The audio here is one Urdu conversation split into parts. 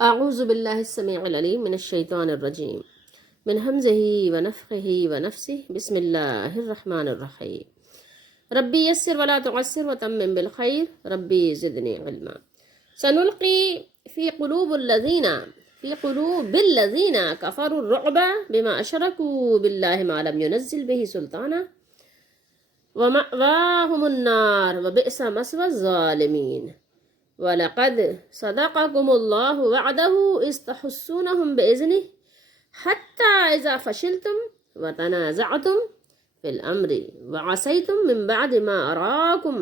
اعوذ باللہ السمیع العلیم من الشیطان الرجیم من حمزہ ونفخہ ونفسہ بسم اللہ الرحمن الرحیم ربی یسر ولا تعسر وتمم بالخیر ربی زدنی علما سنلقی فی قلوب الذین کفروا الرعب بما اشرکوا باللہ ما لم ينزل به سلطانا ومأواہم النار وبئس مثوى الظالمین وَلَقَدْ صَدَقَكُمُ اللَّهُ وَعْدَهُ إِذْ تَحُسُّونَهُم بِإِذْنِهِ حَتَّى إِذَا فَشِلْتُمْ وَتَنَازَعْتُمْ فِي الْأَمْرِ وَعَصَيْتُمْ مِنْ بَعْدِ مَا أَرَاكُمْ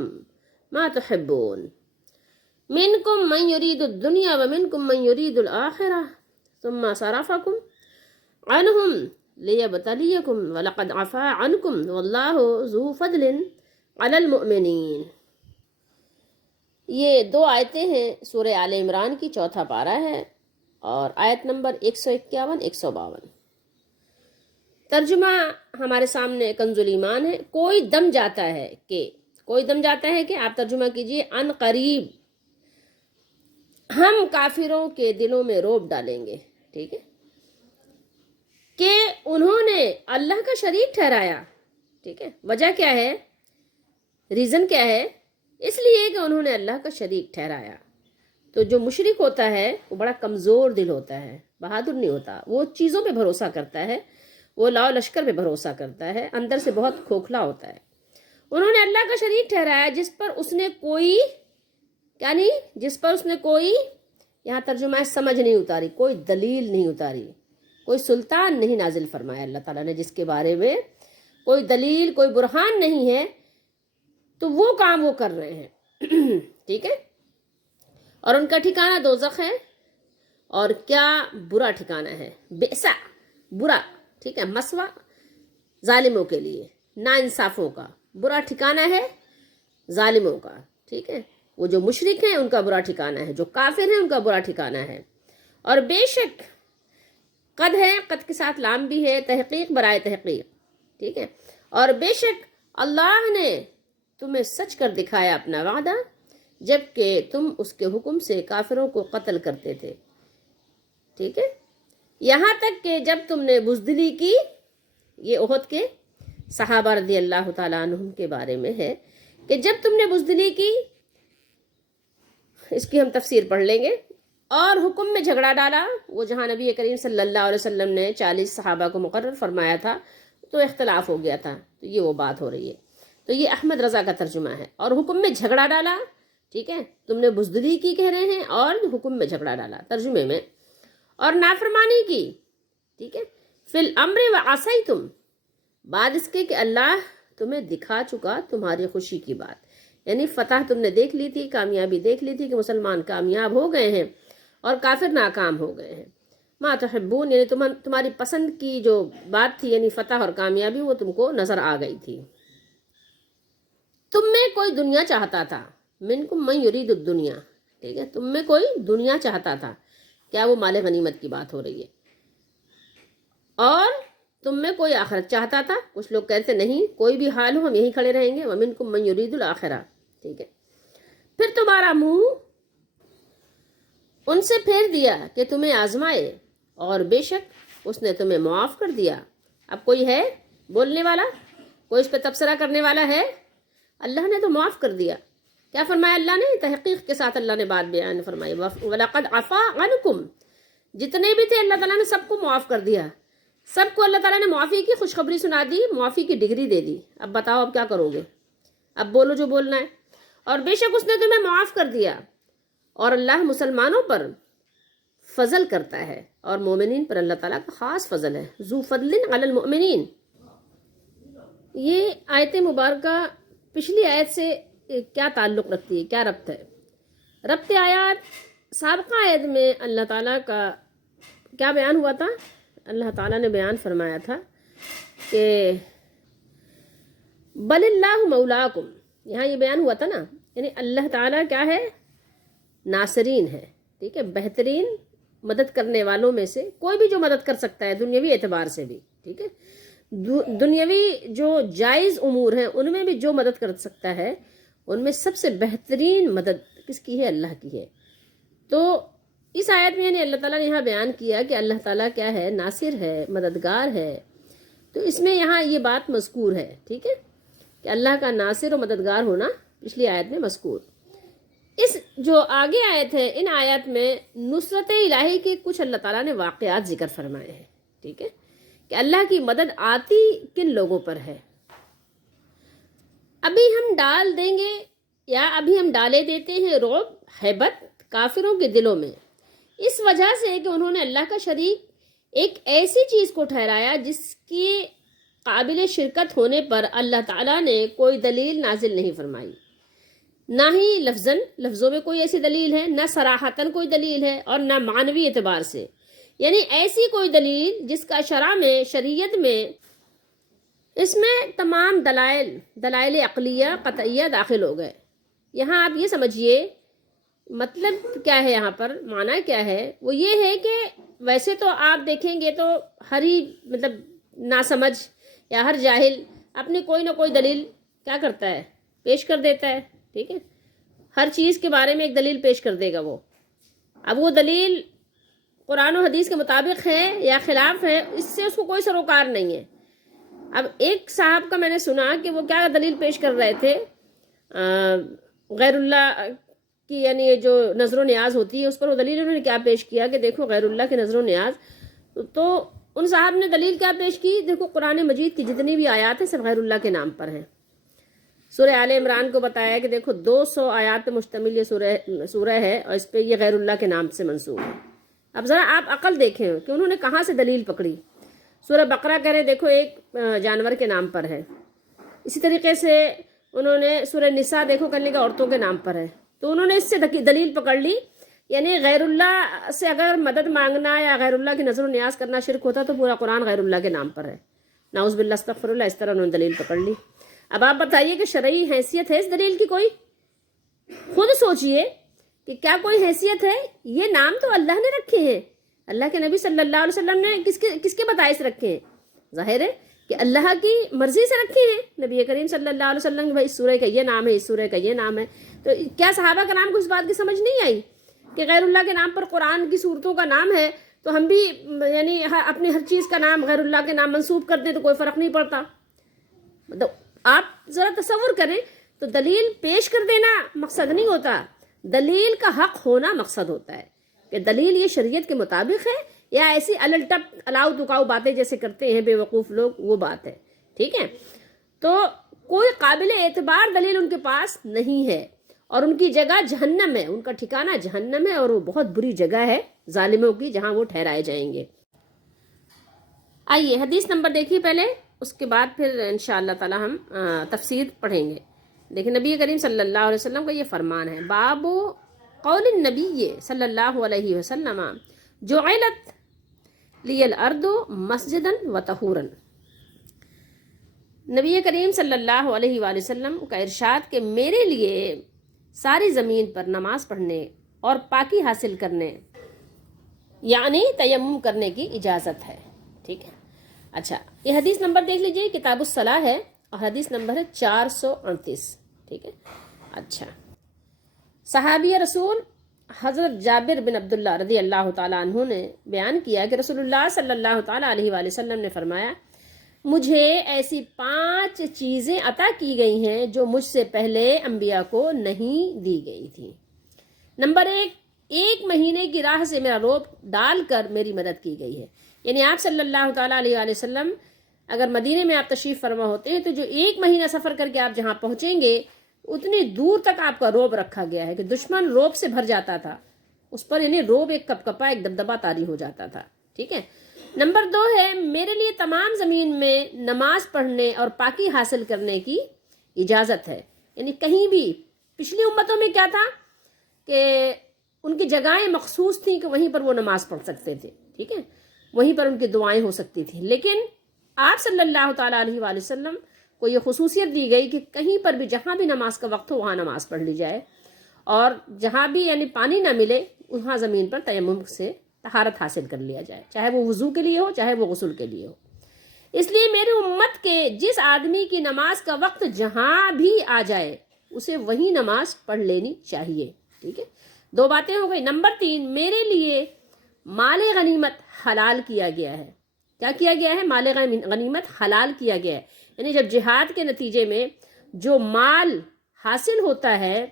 مَا تُحِبُّونَ مِنْكُمْ مَنْ يُرِيدُ الدُّنْيَا وَمِنْكُمْ مَنْ يُرِيدُ الْآخِرَةَ ثُمَّ صَرَفَكُمْ عَنْهُمْ لِيَبْتَلِيَكُمْ وَلَقَدْ عَفَا عَنْكُمْ وَاللَّهُ ذُو فَضْلٍ عَلَى الْمُؤْمِنِينَ۔ یہ دو آیتیں ہیں سورہ آل عمران کی، چوتھا پارہ ہے اور آیت نمبر 151 152۔ ترجمہ ہمارے سامنے کنز الایمان ہے۔ کوئی دم جاتا ہے کہ آپ ترجمہ کیجئے ان قریب ہم کافروں کے دلوں میں روب ڈالیں گے، ٹھیک ہے، کہ انہوں نے اللہ کا شریک ٹھہرایا، ٹھیک ہے۔ وجہ کیا ہے، ریزن کیا ہے؟ اس لیے کہ انہوں نے اللہ کا شریک ٹھہرایا۔ تو جو مشرک ہوتا ہے وہ بڑا کمزور دل ہوتا ہے، بہادر نہیں ہوتا، وہ چیزوں پہ بھروسہ کرتا ہے، وہ لاؤ لشکر پہ بھروسہ کرتا ہے، اندر سے بہت کھوکھلا ہوتا ہے۔ انہوں نے اللہ کا شریک ٹھہرایا جس پر اس نے کوئی یہاں ترجمہ ہے سمجھ نہیں اتاری، کوئی دلیل نہیں اتاری، کوئی سلطان نہیں نازل فرمایا اللہ تعالیٰ نے، جس کے بارے میں کوئی دلیل کوئی برہان نہیں ہے، تو وہ کام وہ کر رہے ہیں، ٹھیک ہے۔ اور ان کا ٹھکانہ دوزخ ہے، اور کیا برا ٹھکانہ ہے، بئسا، برا، ٹھیک ہے، مسوا ظالموں کے لیے، نا انصافوں کا برا ٹھکانہ ہے، ظالموں کا، ٹھیک ہے۔ وہ جو مشرک ہیں ان کا برا ٹھکانہ ہے، جو کافر ہیں ان کا برا ٹھکانہ ہے۔ اور بے شک قد ہے، قد کے ساتھ لام بھی ہے، تحقیق برائے تحقیق، ٹھیک ہے۔ اور بے شک اللہ نے تمہیں سچ کر دکھایا اپنا وعدہ جبکہ تم اس کے حکم سے کافروں کو قتل کرتے تھے، ٹھیک ہے۔ یہاں تک کہ جب تم نے بزدلی کی، یہ احد کے صحابہ رضی اللہ تعالیٰ عنہم کے بارے میں ہے کہ جب تم نے بزدلی کی، اس کی ہم تفسیر پڑھ لیں گے، اور حکم میں جھگڑا ڈالا، وہ جہاں نبی کریم صلی اللہ علیہ وسلم نے 40 صحابہ کو مقرر فرمایا تھا تو اختلاف ہو گیا تھا، تو یہ وہ بات ہو رہی ہے۔ تو یہ احمد رضا کا ترجمہ ہے، اور حکم میں جھگڑا ڈالا، ٹھیک ہے، تم نے بزدلی کی کہہ رہے ہیں، اور حکم میں جھگڑا ڈالا ترجمے میں، اور نافرمانی کی، ٹھیک ہے، فی الامر وعصیتم، بعد اس کے کہ اللہ تمہیں دکھا چکا تمہاری خوشی کی بات، یعنی فتح تم نے دیکھ لی تھی، کامیابی دیکھ لی تھی کہ مسلمان کامیاب ہو گئے ہیں اور کافر ناکام ہو گئے ہیں۔ ما تحبون، یعنی تمہاری پسند کی جو بات تھی، یعنی فتح اور کامیابی، وہ تم کو نظر آ گئی تھی۔ تم میں کوئی دنیا چاہتا تھا، منکم من یرید الدنیا، ٹھیک ہے، تم میں کوئی دنیا چاہتا تھا، کیا وہ مال غنیمت کی بات ہو رہی ہے، اور تم میں کوئی آخرت چاہتا تھا، کچھ لوگ کہتے نہیں کوئی بھی حال ہو ہم یہیں کھڑے رہیں گے، ومنکم من یرید الآخرہ، ٹھیک ہے۔ پھر تمہارا منہ ان سے پھیر دیا کہ تمہیں آزمائے، اور بے شک اس نے تمہیں معاف کر دیا۔ اب کوئی ہے بولنے والا، کوئی اس پہ تبصرہ کرنے والا ہے؟ اللہ نے تو معاف کر دیا۔ کیا فرمایا اللہ نے؟ تحقیق کے ساتھ اللہ نے بات بیان فرمائی، وَلَقَدْ عَفَا عَنْكُمْ، جتنے بھی تھے اللہ تعالیٰ نے سب کو معاف کر دیا، سب کو اللہ تعالیٰ نے معافی کی خوشخبری سنا دی، معافی کی ڈگری دے دی۔ اب بتاؤ اب کیا کرو گے، اب بولو جو بولنا ہے۔ اور بے شک اس نے تمہیں معاف کر دیا، اور اللہ مسلمانوں پر فضل کرتا ہے، اور مومنین پر اللہ تعالیٰ کا خاص فضل ہے، ذو فضل علی المؤمنین۔ یہ آیت مبارکہ پچھلی آیت سے کیا تعلق رکھتی ہے، کیا ربط ہے؟ ربط آیات سابقہ آیت میں اللہ تعالیٰ کا کیا بیان ہوا تھا؟ اللہ تعالیٰ نے بیان فرمایا تھا کہ بل اللہ مولاکم، یہاں یہ بیان ہوا تھا نا، یعنی اللہ تعالیٰ کیا ہے؟ ناصرین ہے، ٹھیک ہے، بہترین مدد کرنے والوں میں سے کوئی بھی جو مدد کر سکتا ہے دنیاوی اعتبار سے بھی، ٹھیک ہے، دنیاوی جو جائز امور ہیں ان میں بھی جو مدد کر سکتا ہے، ان میں سب سے بہترین مدد کس کی ہے؟ اللہ کی ہے۔ تو اس آیت میں یعنی اللہ تعالیٰ نے یہاں بیان کیا کہ اللہ تعالیٰ کیا ہے، ناصر ہے، مددگار ہے. تو اس میں یہاں یہ بات مذکور ہے، ٹھیک ہے، کہ اللہ کا ناصر و مددگار ہونا پچھلی آیت میں مذکور. اس جو آگے آیت ہے، ان آیات میں نصرت الہی کے کچھ اللہ تعالیٰ نے واقعات ذکر فرمائے ہیں، ٹھیک ہے، کہ اللہ کی مدد آتی کن لوگوں پر ہے. ابھی ہم ڈال دیں گے یا ابھی ہم ڈالے دیتے ہیں رعب، ہیبت کافروں کے دلوں میں، اس وجہ سے کہ انہوں نے اللہ کا شریک ایک ایسی چیز کو ٹھہرایا جس کی قابل شرکت ہونے پر اللہ تعالیٰ نے کوئی دلیل نازل نہیں فرمائی. نہ ہی لفظوں میں کوئی ایسی دلیل ہے، نہ صراحتاً کوئی دلیل ہے، اور نہ معنوی اعتبار سے، یعنی ایسی کوئی دلیل جس کا شریعت میں اس میں تمام دلائل عقلیہ قطعیہ داخل ہو گئے. یہاں آپ یہ سمجھیے مطلب کیا ہے، یہاں پر معنی کیا ہے، وہ یہ ہے کہ ویسے تو آپ دیکھیں گے تو ہر ہی مطلب ناسمجھ یا ہر جاہل اپنی کوئی نہ کوئی دلیل کیا کرتا ہے، پیش کر دیتا ہے، ٹھیک ہے، ہر چیز کے بارے میں ایک دلیل پیش کر دے گا وہ. اب وہ دلیل قرآن و حدیث کے مطابق ہے یا خلاف ہے، اس سے اس کو کوئی سروکار نہیں ہے. اب ایک صاحب کا میں نے سنا کہ وہ کیا دلیل پیش کر رہے تھے، غیر اللہ کی یعنی جو نظر و نیاز ہوتی ہے اس پر وہ دلیل انہوں نے کیا پیش کیا کہ دیکھو غیر اللہ کی نظر و نیاز. تو ان صاحب نے دلیل کیا پیش کی، دیکھو قرآن مجید کی جتنی بھی آیات ہیں سب غیر اللہ کے نام پر ہیں. سورہ آل عمران کو بتایا کہ دیکھو 200 آیات پہ مشتمل یہ سورہ ہے اور اس پہ یہ غیر اللہ کے نام سے منسوب ہے. اب ذرا آپ عقل دیکھیں کہ انہوں نے کہاں سے دلیل پکڑی. سورہ بقرہ کہہ رہے دیکھو ایک جانور کے نام پر ہے، اسی طریقے سے انہوں نے سورہ نساء دیکھو کرنے کا عورتوں کے نام پر ہے. تو انہوں نے اس سے دلیل پکڑ لی، یعنی غیر اللہ سے اگر مدد مانگنا یا غیر اللہ کی نظر و نیاز کرنا شرک ہوتا تو پورا قرآن غیر اللہ کے نام پر ہے. نعوذ باللہ استغفر اللہ، اس طرح انہوں نے دلیل پکڑ لی. اب آپ بتائیے کہ شرعی حیثیت ہے اس دلیل کی کوئی؟ خود سوچئے کہ کیا کوئی حیثیت ہے؟ یہ نام تو اللہ نے رکھے ہیں، اللہ کے نبی صلی اللہ علیہ وسلم نے کس کے بتائش رکھے ہیں؟ ظاہر ہے کہ اللہ کی مرضی سے رکھے ہیں. نبی کریم صلی اللہ علیہ وسلم بھائی اس سورہ کا یہ نام ہے، اس سورہ کا یہ نام ہے. تو کیا صحابہ کرام کو اس بات کی سمجھ نہیں آئی کہ غیر اللہ کے نام پر قرآن کی سورتوں کا نام ہے تو ہم بھی یعنی اپنی ہر چیز کا نام غیر اللہ کے نام منسوب کر دیں تو کوئی فرق نہیں پڑتا؟ مطلب آپ ذرا تصور کریں. تو دلیل پیش کر دینا مقصد نہیں ہوتا، دلیل کا حق ہونا مقصد ہوتا ہے کہ دلیل یہ شریعت کے مطابق ہے یا ایسی الٹپ الاؤ دکاؤ باتیں جیسے کرتے ہیں بے وقوف لوگ، وہ بات ہے، ٹھیک ہے. تو کوئی قابل اعتبار دلیل ان کے پاس نہیں ہے اور ان کی جگہ جہنم ہے، ان کا ٹھکانہ جہنم ہے اور وہ بہت بری جگہ ہے ظالموں کی جہاں وہ ٹھہرائے جائیں گے. آئیے حدیث نمبر دیکھیے پہلے، اس کے بعد پھر انشاءاللہ تعالی ہم تفسیر پڑھیں گے. دیکھیں نبی کریم صلی اللہ علیہ وسلم کا یہ فرمان ہے، باب قول النبی صلی اللہ علیہ وسلم جعلت لی الارض مسجدا و طہورا. نبی کریم صلی اللہ علیہ وآلہ وسلم کا ارشاد کہ میرے لیے ساری زمین پر نماز پڑھنے اور پاکی حاصل کرنے یعنی تیمم کرنے کی اجازت ہے، ٹھیک ہے. اچھا یہ حدیث نمبر دیکھ لیجئے، کتاب الصلاح ہے اور حدیث نمبر ہے 438، ٹھیک ہے. اچھا صحابی رسول حضرت جابر بن عبداللہ رضی اللہ تعالیٰ عنہ نے بیان کیا کہ رسول اللہ صلی اللہ تعالیٰ علیہ وآلہ وسلم نے فرمایا، مجھے ایسی 5 چیزیں عطا کی گئی ہیں جو مجھ سے پہلے انبیاء کو نہیں دی گئی تھی. نمبر 1 مہینے کی راہ سے میرا روپ ڈال کر میری مدد کی گئی ہے. یعنی آپ صلی اللہ تعالیٰ علیہ وآلہ وسلم اگر مدینے میں آپ تشریف فرما ہوتے ہیں تو جو 1 مہینہ سفر کر کے آپ جہاں پہنچیں گے اتنی دور تک آپ کا روب رکھا گیا ہے کہ دشمن روب سے بھر جاتا تھا، اس پر یعنی روب ایک کپ کپا ایک دبدبا طاری ہو جاتا تھا، ٹھیک ہے. نمبر 2 ہے میرے لیے تمام زمین میں نماز پڑھنے اور پاکی حاصل کرنے کی اجازت ہے. یعنی کہیں بھی پچھلی امتوں میں کیا تھا کہ ان کی جگہیں مخصوص تھیں کہ وہیں پر وہ نماز پڑھ سکتے تھے، ٹھیک ہے، وہیں پر ان کی دعائیں ہو سکتی تھیں. لیکن آپ صلی اللہ تعالیٰ علیہ وآلہ وسلم کو یہ خصوصیت دی گئی کہ کہیں پر بھی جہاں بھی نماز کا وقت ہو وہاں نماز پڑھ لی جائے اور جہاں بھی یعنی پانی نہ ملے وہاں زمین پر تیمم سے طہارت حاصل کر لیا جائے، چاہے وہ وضو کے لیے ہو چاہے وہ غسل کے لیے ہو. اس لیے میری امت کے جس آدمی کی نماز کا وقت جہاں بھی آ جائے اسے وہی نماز پڑھ لینی چاہیے، ٹھیک ہے. دو باتیں ہو گئی. نمبر 3، میرے لیے مال غنیمت حلال کیا گیا ہے. کیا کیا گیا ہے؟ مال غنیمت حلال کیا گیا ہے. یعنی جب جہاد کے نتیجے میں جو مال حاصل ہوتا ہے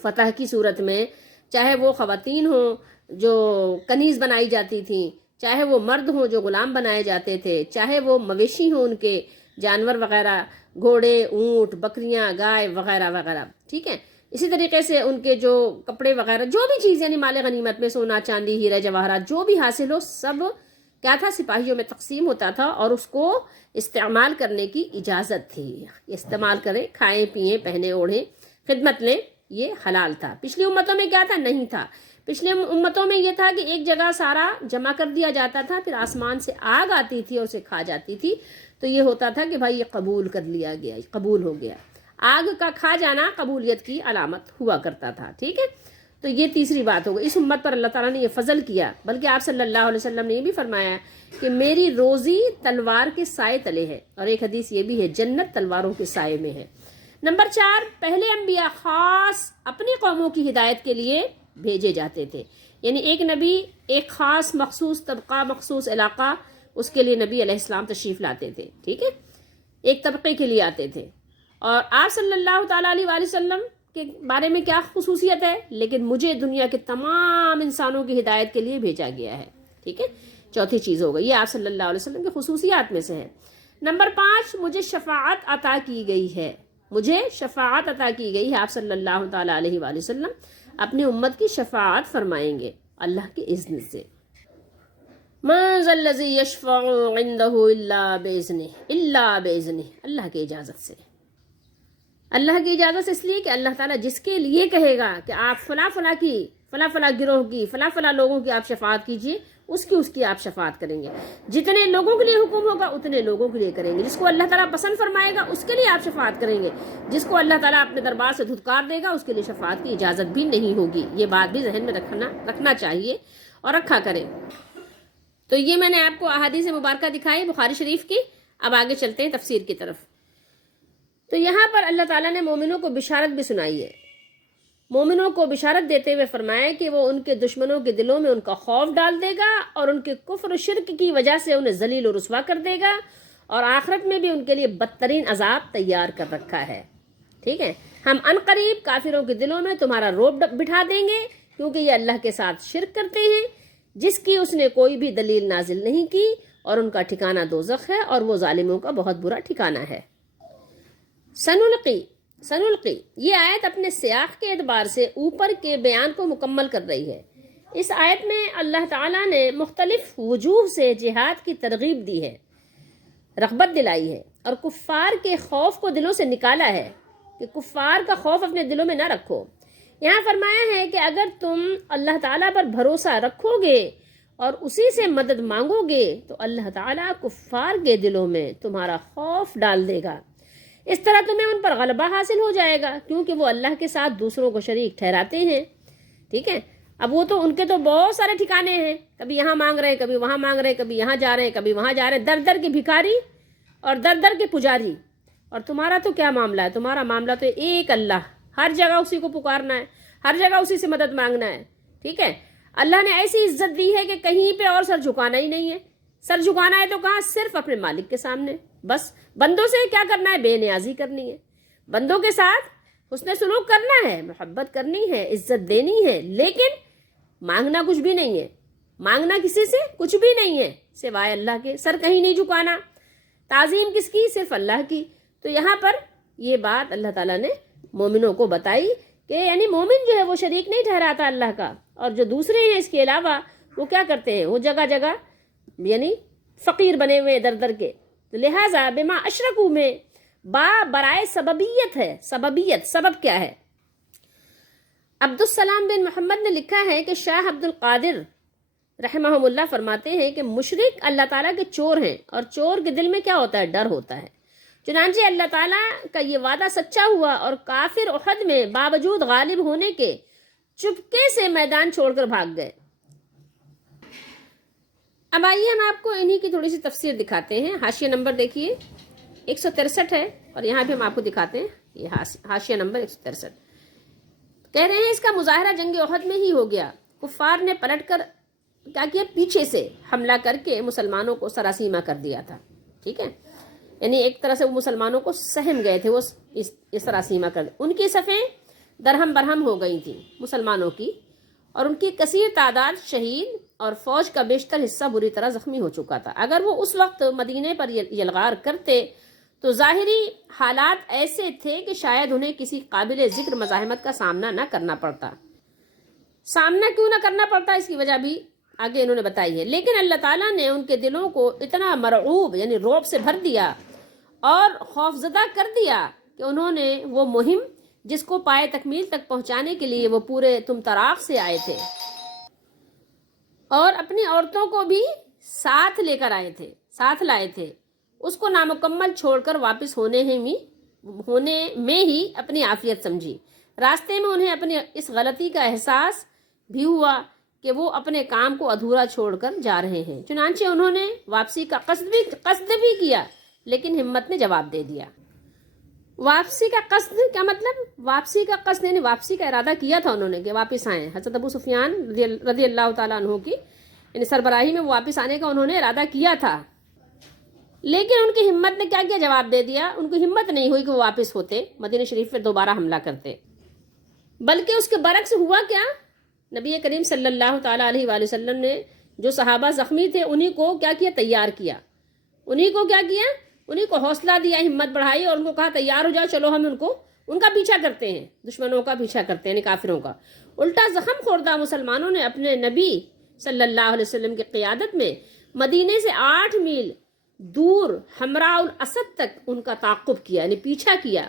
فتح کی صورت میں، چاہے وہ خواتین ہوں جو کنیز بنائی جاتی تھیں، چاہے وہ مرد ہوں جو غلام بنائے جاتے تھے، چاہے وہ مویشی ہوں ان کے جانور وغیرہ، گھوڑے، اونٹ، بکریاں، گائے وغیرہ وغیرہ، ٹھیک ہے. اسی طریقے سے ان کے جو کپڑے وغیرہ، جو بھی چیز یعنی مال غنیمت میں سونا چاندی ہیرے جواہرات جو بھی حاصل ہو، سب کیا تھا؟ سپاہیوں میں تقسیم ہوتا تھا اور اس کو استعمال کرنے کی اجازت تھی. استعمال کریں، کھائیں پئیں، پہنے اوڑھیں، خدمت لیں، یہ حلال تھا. پچھلی امتوں میں کیا تھا؟ نہیں تھا. پچھلے امتوں میں یہ تھا کہ ایک جگہ سارا جمع کر دیا جاتا تھا، پھر آسمان سے آگ آتی تھی اور اسے کھا جاتی تھی. تو یہ ہوتا تھا کہ بھائی یہ قبول کر لیا گیا، قبول ہو گیا. آگ کا کھا جانا قبولیت کی علامت ہوا کرتا تھا. ٹھیک ہے، تو یہ تیسری بات ہوگی. اس امت پر اللہ تعالیٰ نے یہ فضل کیا، بلکہ آپ صلی اللہ علیہ وسلم نے یہ بھی فرمایا کہ میری روزی تلوار کے سائے تلے ہے، اور ایک حدیث یہ بھی ہے جنت تلواروں کے سائے میں ہے. نمبر 4، پہلے انبیاء خاص اپنی قوموں کی ہدایت کے لیے بھیجے جاتے تھے. یعنی ایک نبی ایک خاص مخصوص طبقہ، مخصوص علاقہ، اس کے لیے نبی علیہ السلام تشریف لاتے تھے. ٹھیک ہے، ایک طبقے کے لیے آتے تھے. اور آپ صلی اللہ تعالیٰ علیہ وآلہ وسلم کے بارے میں کیا خصوصیت ہے؟ لیکن مجھے دنیا کے تمام انسانوں کی ہدایت کے لیے بھیجا گیا ہے. ٹھیک ہے، چوتھی چیز ہو گئی، یہ آپ صلی اللہ علیہ وسلم کی خصوصیات میں سے ہے. نمبر 5، مجھے شفاعت عطا کی گئی ہے. مجھے شفاعت عطا کی گئی ہے. آپ صلی اللہ تعالیٰ علیہ وآلہ وسلم اپنی امت کی شفاعت فرمائیں گے اللہ کے اذن سے. من ذا الذی یشفع عندہ الا باذنہ، اللہ کی اجازت سے. اللہ کی اجازت سے اس لیے کہ اللہ تعالیٰ جس کے لیے کہے گا کہ آپ فلاں فلاں کی، فلاں فلاں گروہ کی، فلاں فلاں لوگوں کی آپ شفاعت کیجئے، اس کی آپ شفاعت کریں گے. جتنے لوگوں کے لیے حکم ہوگا اتنے لوگوں کے لیے کریں گے. جس کو اللہ تعالیٰ پسند فرمائے گا اس کے لیے آپ شفاعت کریں گے. جس کو اللہ تعالیٰ اپنے دربار سے دھتکار دے گا اس کے لیے شفاعت کی اجازت بھی نہیں ہوگی. یہ بات بھی ذہن میں رکھنا چاہیے اور رکھا کریں. تو یہ میں نے آپ کو احادیث مبارکہ دکھائی بخاری شریف کی. اب آگے چلتے ہیں تفسیر کی طرف. تو یہاں پر اللہ تعالیٰ نے مومنوں کو بشارت بھی سنائی ہے. مومنوں کو بشارت دیتے ہوئے فرمایا کہ وہ ان کے دشمنوں کے دلوں میں ان کا خوف ڈال دے گا اور ان کے کفر و شرک کی وجہ سے انہیں ذلیل و رسوا کر دے گا، اور آخرت میں بھی ان کے لیے بدترین عذاب تیار کر رکھا ہے. ٹھیک ہے، ہم عنقریب کافروں کے دلوں میں تمہارا رعب بٹھا دیں گے، کیونکہ یہ اللہ کے ساتھ شرک کرتے ہیں جس کی اس نے کوئی بھی دلیل نازل نہیں کی، اور ان کا ٹھکانہ دوزخ ہے اور وہ ظالموں کا بہت برا ٹھکانہ ہے. سنلقی یہ آیت اپنے سیاق کے اعتبار سے اوپر کے بیان کو مکمل کر رہی ہے. اس آیت میں اللہ تعالیٰ نے مختلف وجوہ سے جہاد کی ترغیب دی ہے، رغبت دلائی ہے، اور کفار کے خوف کو دلوں سے نکالا ہے کہ کفار کا خوف اپنے دلوں میں نہ رکھو. یہاں فرمایا ہے کہ اگر تم اللہ تعالیٰ پر بھروسہ رکھو گے اور اسی سے مدد مانگو گے تو اللہ تعالیٰ کفار کے دلوں میں تمہارا خوف ڈال دے گا. اس طرح تمہیں ان پر غلبہ حاصل ہو جائے گا، کیونکہ وہ اللہ کے ساتھ دوسروں کو شریک ٹھہراتے ہیں. ٹھیک ہے، اب وہ تو ان کے تو بہت سارے ٹھکانے ہیں، کبھی یہاں مانگ رہے ہیں، کبھی وہاں مانگ رہے ہیں، کبھی یہاں جا رہے ہیں، کبھی وہاں جا رہے ہیں، در در کے بھکاری اور در در کے پجاری. اور تمہارا تو کیا معاملہ ہے؟ تمہارا معاملہ تو ایک اللہ، ہر جگہ اسی کو پکارنا ہے، ہر جگہ اسی سے مدد مانگنا ہے. ٹھیک ہے، اللہ نے ایسی عزت دی ہے کہ کہیں پہ اور سر جھکانا ہی نہیں ہے. سر جھکانا ہے تو کہاں؟ صرف اپنے مالک کے سامنے. بس بندوں سے کیا کرنا ہے؟ بے نیازی کرنی ہے، بندوں کے ساتھ حسن سلوک کرنا ہے، محبت کرنی ہے، عزت دینی ہے، لیکن مانگنا کچھ بھی نہیں ہے. مانگنا کسی سے کچھ بھی نہیں ہے سوائے اللہ کے. سر کہیں نہیں جھکانا. تعظیم کس کی؟ صرف اللہ کی. تو یہاں پر یہ بات اللہ تعالیٰ نے مومنوں کو بتائی کہ یعنی مومن جو ہے وہ شریک نہیں ٹھہراتا اللہ کا، اور جو دوسرے ہیں اس کے علاوہ وہ کیا کرتے ہیں؟ وہ جگہ جگہ یعنی فقیر بنے ہوئے در در کے. تو لہٰذا بما اشرکو میں برائے سببیت ہے. سببیت، سبب کیا ہے؟ عبدالسلام بن محمد نے لکھا ہے کہ شاہ عبد القادر رحمہم اللہ فرماتے ہیں کہ مشرک اللہ تعالیٰ کے چور ہیں، اور چور کے دل میں کیا ہوتا ہے؟ ڈر ہوتا ہے. چنانچہ اللہ تعالیٰ کا یہ وعدہ سچا ہوا اور کافر احد میں باوجود غالب ہونے کے چپکے سے میدان چھوڑ کر بھاگ گئے. اب آئیے ہم آپ کو انہی کی تھوڑی سی تفسیر دکھاتے ہیں. حاشیہ نمبر دیکھیے 163 ہے، اور یہاں بھی ہم آپ کو دکھاتے ہیں یہ حاشیہ نمبر 163. کہہ رہے ہیں اس کا مظاہرہ جنگ احد میں ہی ہو گیا. کفار نے پلٹ کر کیا کیا، پیچھے سے حملہ کر کے مسلمانوں کو سراسیمہ کر دیا تھا. ٹھیک ہے، یعنی ایک طرح سے وہ مسلمانوں کو سہم گئے تھے، وہ اس سراسیمہ کر، ان کی صفیں درہم برہم ہو گئی تھیں مسلمانوں کی، اور ان کی کثیر تعداد شہید اور فوج کا بیشتر حصہ بری طرح زخمی ہو چکا تھا. اگر وہ اس وقت مدینے پر یلغار کرتے تو ظاہری حالات ایسے تھے کہ شاید انہیں کسی قابل ذکر مزاحمت کا سامنا نہ کرنا پڑتا. سامنا کیوں نہ کرنا پڑتا، اس کی وجہ بھی آگے انہوں نے بتائی ہے. لیکن اللہ تعالیٰ نے ان کے دلوں کو اتنا مرعوب یعنی رعب سے بھر دیا اور خوفزدہ کر دیا کہ انہوں نے وہ مہم جس کو پائے تکمیل تک پہنچانے کے لیے وہ پورے طمطراق سے آئے تھے اور اپنی عورتوں کو بھی ساتھ لے کر آئے تھے، ساتھ لائے تھے، اس کو نامکمل چھوڑ کر واپس ہونے میں ہی اپنی عافیت سمجھی. راستے میں انہیں اپنی اس غلطی کا احساس بھی ہوا کہ وہ اپنے کام کو ادھورا چھوڑ کر جا رہے ہیں. چنانچہ انہوں نے واپسی کا قصد بھی کیا، لیکن ہمت نے جواب دے دیا. واپسی کا قصد کیا مطلب؟ واپسی کا قصد یعنی واپسی کا ارادہ کیا تھا انہوں نے کہ واپس آئیں. حضرت ابو سفیان رضی اللہ تعالیٰ عنہ کی یعنی سربراہی میں واپس آنے کا انہوں نے ارادہ کیا تھا، لیکن ان کی ہمت نے کیا کیا، جواب دے دیا. ان کی ہمت نہیں ہوئی کہ وہ واپس ہوتے، مدینہ شریف پر دوبارہ حملہ کرتے، بلکہ اس کے برعکس ہوا کیا، نبی کریم صلی اللہ تعالیٰ علیہ وآلہ وسلم نے جو صحابہ زخمی تھے انہی کو کیا کیا، تیار کیا. انہی کو کیا کیا، انہی کو حوصلہ دیا، ہمت بڑھائی اور ان کو کہا تیار ہو جاؤ، چلو ہم ان کا پیچھا کرتے ہیں، دشمنوں کا پیچھا کرتے ہیں، کافروں کا. الٹا زخم خوردہ مسلمانوں نے اپنے نبی صلی اللہ علیہ وسلم کی قیادت میں مدینے سے 8 میل دور حمراء الاسد تک ان کا تعاقب کیا، یعنی پیچھا کیا.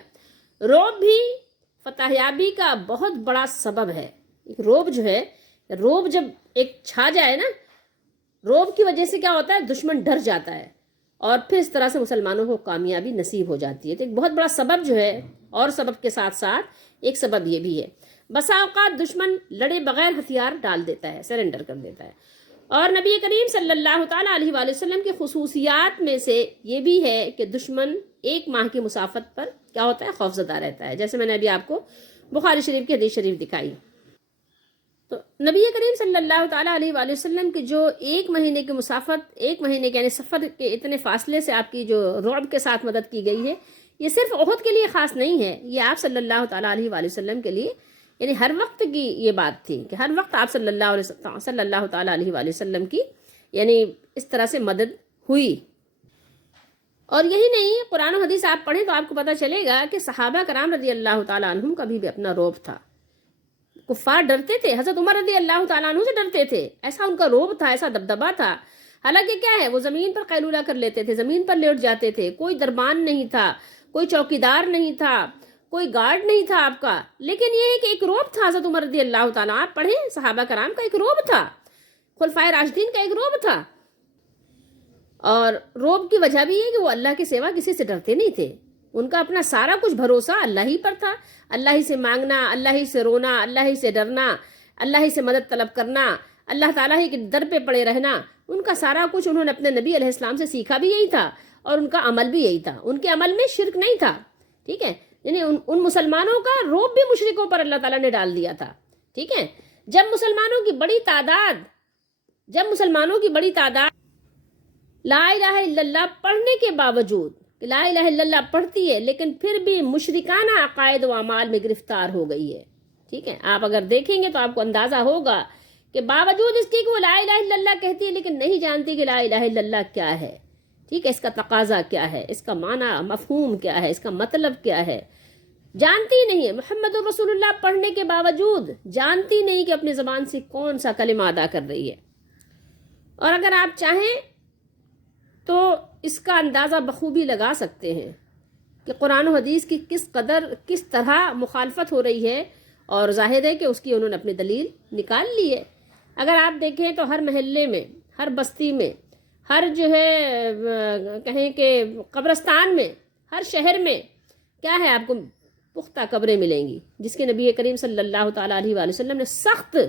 رعب بھی فتح یابی کا بہت بڑا سبب ہے. رعب جو ہے، رعب جب ایک چھا جائے نا، رعب کی وجہ سے کیا ہوتا ہے، دشمن ڈر جاتا ہے اور پھر اس طرح سے مسلمانوں کو کامیابی نصیب ہو جاتی ہے. تو ایک بہت بڑا سبب جو ہے، اور سبب کے ساتھ ساتھ ایک سبب یہ بھی ہے، بسا اوقات دشمن لڑے بغیر ہتھیار ڈال دیتا ہے، سرنڈر کر دیتا ہے. اور نبی کریم صلی اللہ تعالیٰ علیہ وآلہ وسلم کی خصوصیات میں سے یہ بھی ہے کہ دشمن 1 ماہ کی مسافت پر کیا ہوتا ہے، خوفزدہ رہتا ہے، جیسے میں نے ابھی آپ کو بخاری شریف کی حدیث شریف دکھائی. تو نبی کریم صلی اللہ تعالیٰ علیہ وآلہ وسلم کی جو 1 مہینے کی مسافت، 1 مہینے کے یعنی سفر کے اتنے فاصلے سے آپ کی جو رعب کے ساتھ مدد کی گئی ہے، یہ صرف احد کے لیے خاص نہیں ہے، یہ آپ صلی اللہ تعالیٰ علیہ وآلہ وسلم کے لیے یعنی ہر وقت کی یہ بات تھی کہ ہر وقت آپ صلی اللہ تعالیٰ علیہ وآلہ وسلم کی یعنی اس طرح سے مدد ہوئی. اور یہی نہیں، قرآن و حدیث آپ پڑھیں تو آپ کو پتہ چلے گا کہ صحابہ کرام رضی اللہ تعالیٰ عنہم کا بھی اپنا رعب تھا. کفار ڈرتے تھے، حضرت عمر رضی اللہ تعالیٰ عنہ سے ڈرتے تھے، ایسا ان کا رعب تھا، ایسا دبدبا تھا. حالانکہ کیا ہے، وہ زمین پر قیلولہ کر لیتے تھے، زمین پر لیٹ جاتے تھے، کوئی دربان نہیں تھا، کوئی چوکیدار نہیں تھا، کوئی گارڈ نہیں تھا آپ کا، لیکن یہ ہے کہ ایک رعب تھا حضرت عمر رضی اللہ تعالیٰ. آپ پڑھیں صحابہ کرام کا ایک رعب تھا، خلفائے راشدین کا ایک رعب تھا. اور رعب کی وجہ بھی ہے کہ وہ اللہ کے سوا کسی سے ڈرتے نہیں تھے. ان کا اپنا سارا کچھ بھروسہ اللہ ہی پر تھا، اللہ ہی سے مانگنا، اللہ ہی سے رونا، اللہ ہی سے ڈرنا، اللہ ہی سے مدد طلب کرنا، اللہ تعالیٰ ہی کے در پہ پڑے رہنا. ان کا سارا کچھ انہوں نے اپنے نبی علیہ السلام سے سیکھا بھی یہی تھا اور ان کا عمل بھی یہی تھا. ان کے عمل میں شرک نہیں تھا. ٹھیک ہے، یعنی ان مسلمانوں کا رعب بھی مشرکوں پر اللہ تعالیٰ نے ڈال دیا تھا. ٹھیک ہے، جب مسلمانوں کی بڑی تعداد لا الہ الا اللہ پڑھنے کے باوجود، لا الہ الا اللہ پڑھتی ہے لیکن پھر بھی مشرکانہ عقائد و اعمال میں گرفتار ہو گئی ہے. ٹھیک ہے، آپ اگر دیکھیں گے تو آپ کو اندازہ ہوگا کہ باوجود اس کے کہ وہ لا الہ الا اللہ کہتی ہے لیکن نہیں جانتی کہ لا الہ الا اللہ کیا ہے. ٹھیک ہے، اس کا تقاضا کیا ہے، اس کا معنی مفہوم کیا ہے، اس کا مطلب کیا ہے، جانتی نہیں ہے. محمد الرسول اللہ پڑھنے کے باوجود جانتی نہیں کہ اپنی زبان سے کون سا کلمہ ادا کر رہی ہے. اور اگر آپ چاہیں تو اس کا اندازہ بخوبی لگا سکتے ہیں کہ قرآن و حدیث کی کس طرح مخالفت ہو رہی ہے، اور ظاہر ہے کہ اس کی انہوں نے اپنی دلیل نکال لی ہے. اگر آپ دیکھیں تو ہر محلے میں، ہر بستی میں، ہر جو ہے کہیں کہ قبرستان میں، ہر شہر میں کیا ہے، آپ کو پختہ قبریں ملیں گی جس کے نبی کریم صلی اللہ تعالیٰ علیہ وآلہ وسلم نے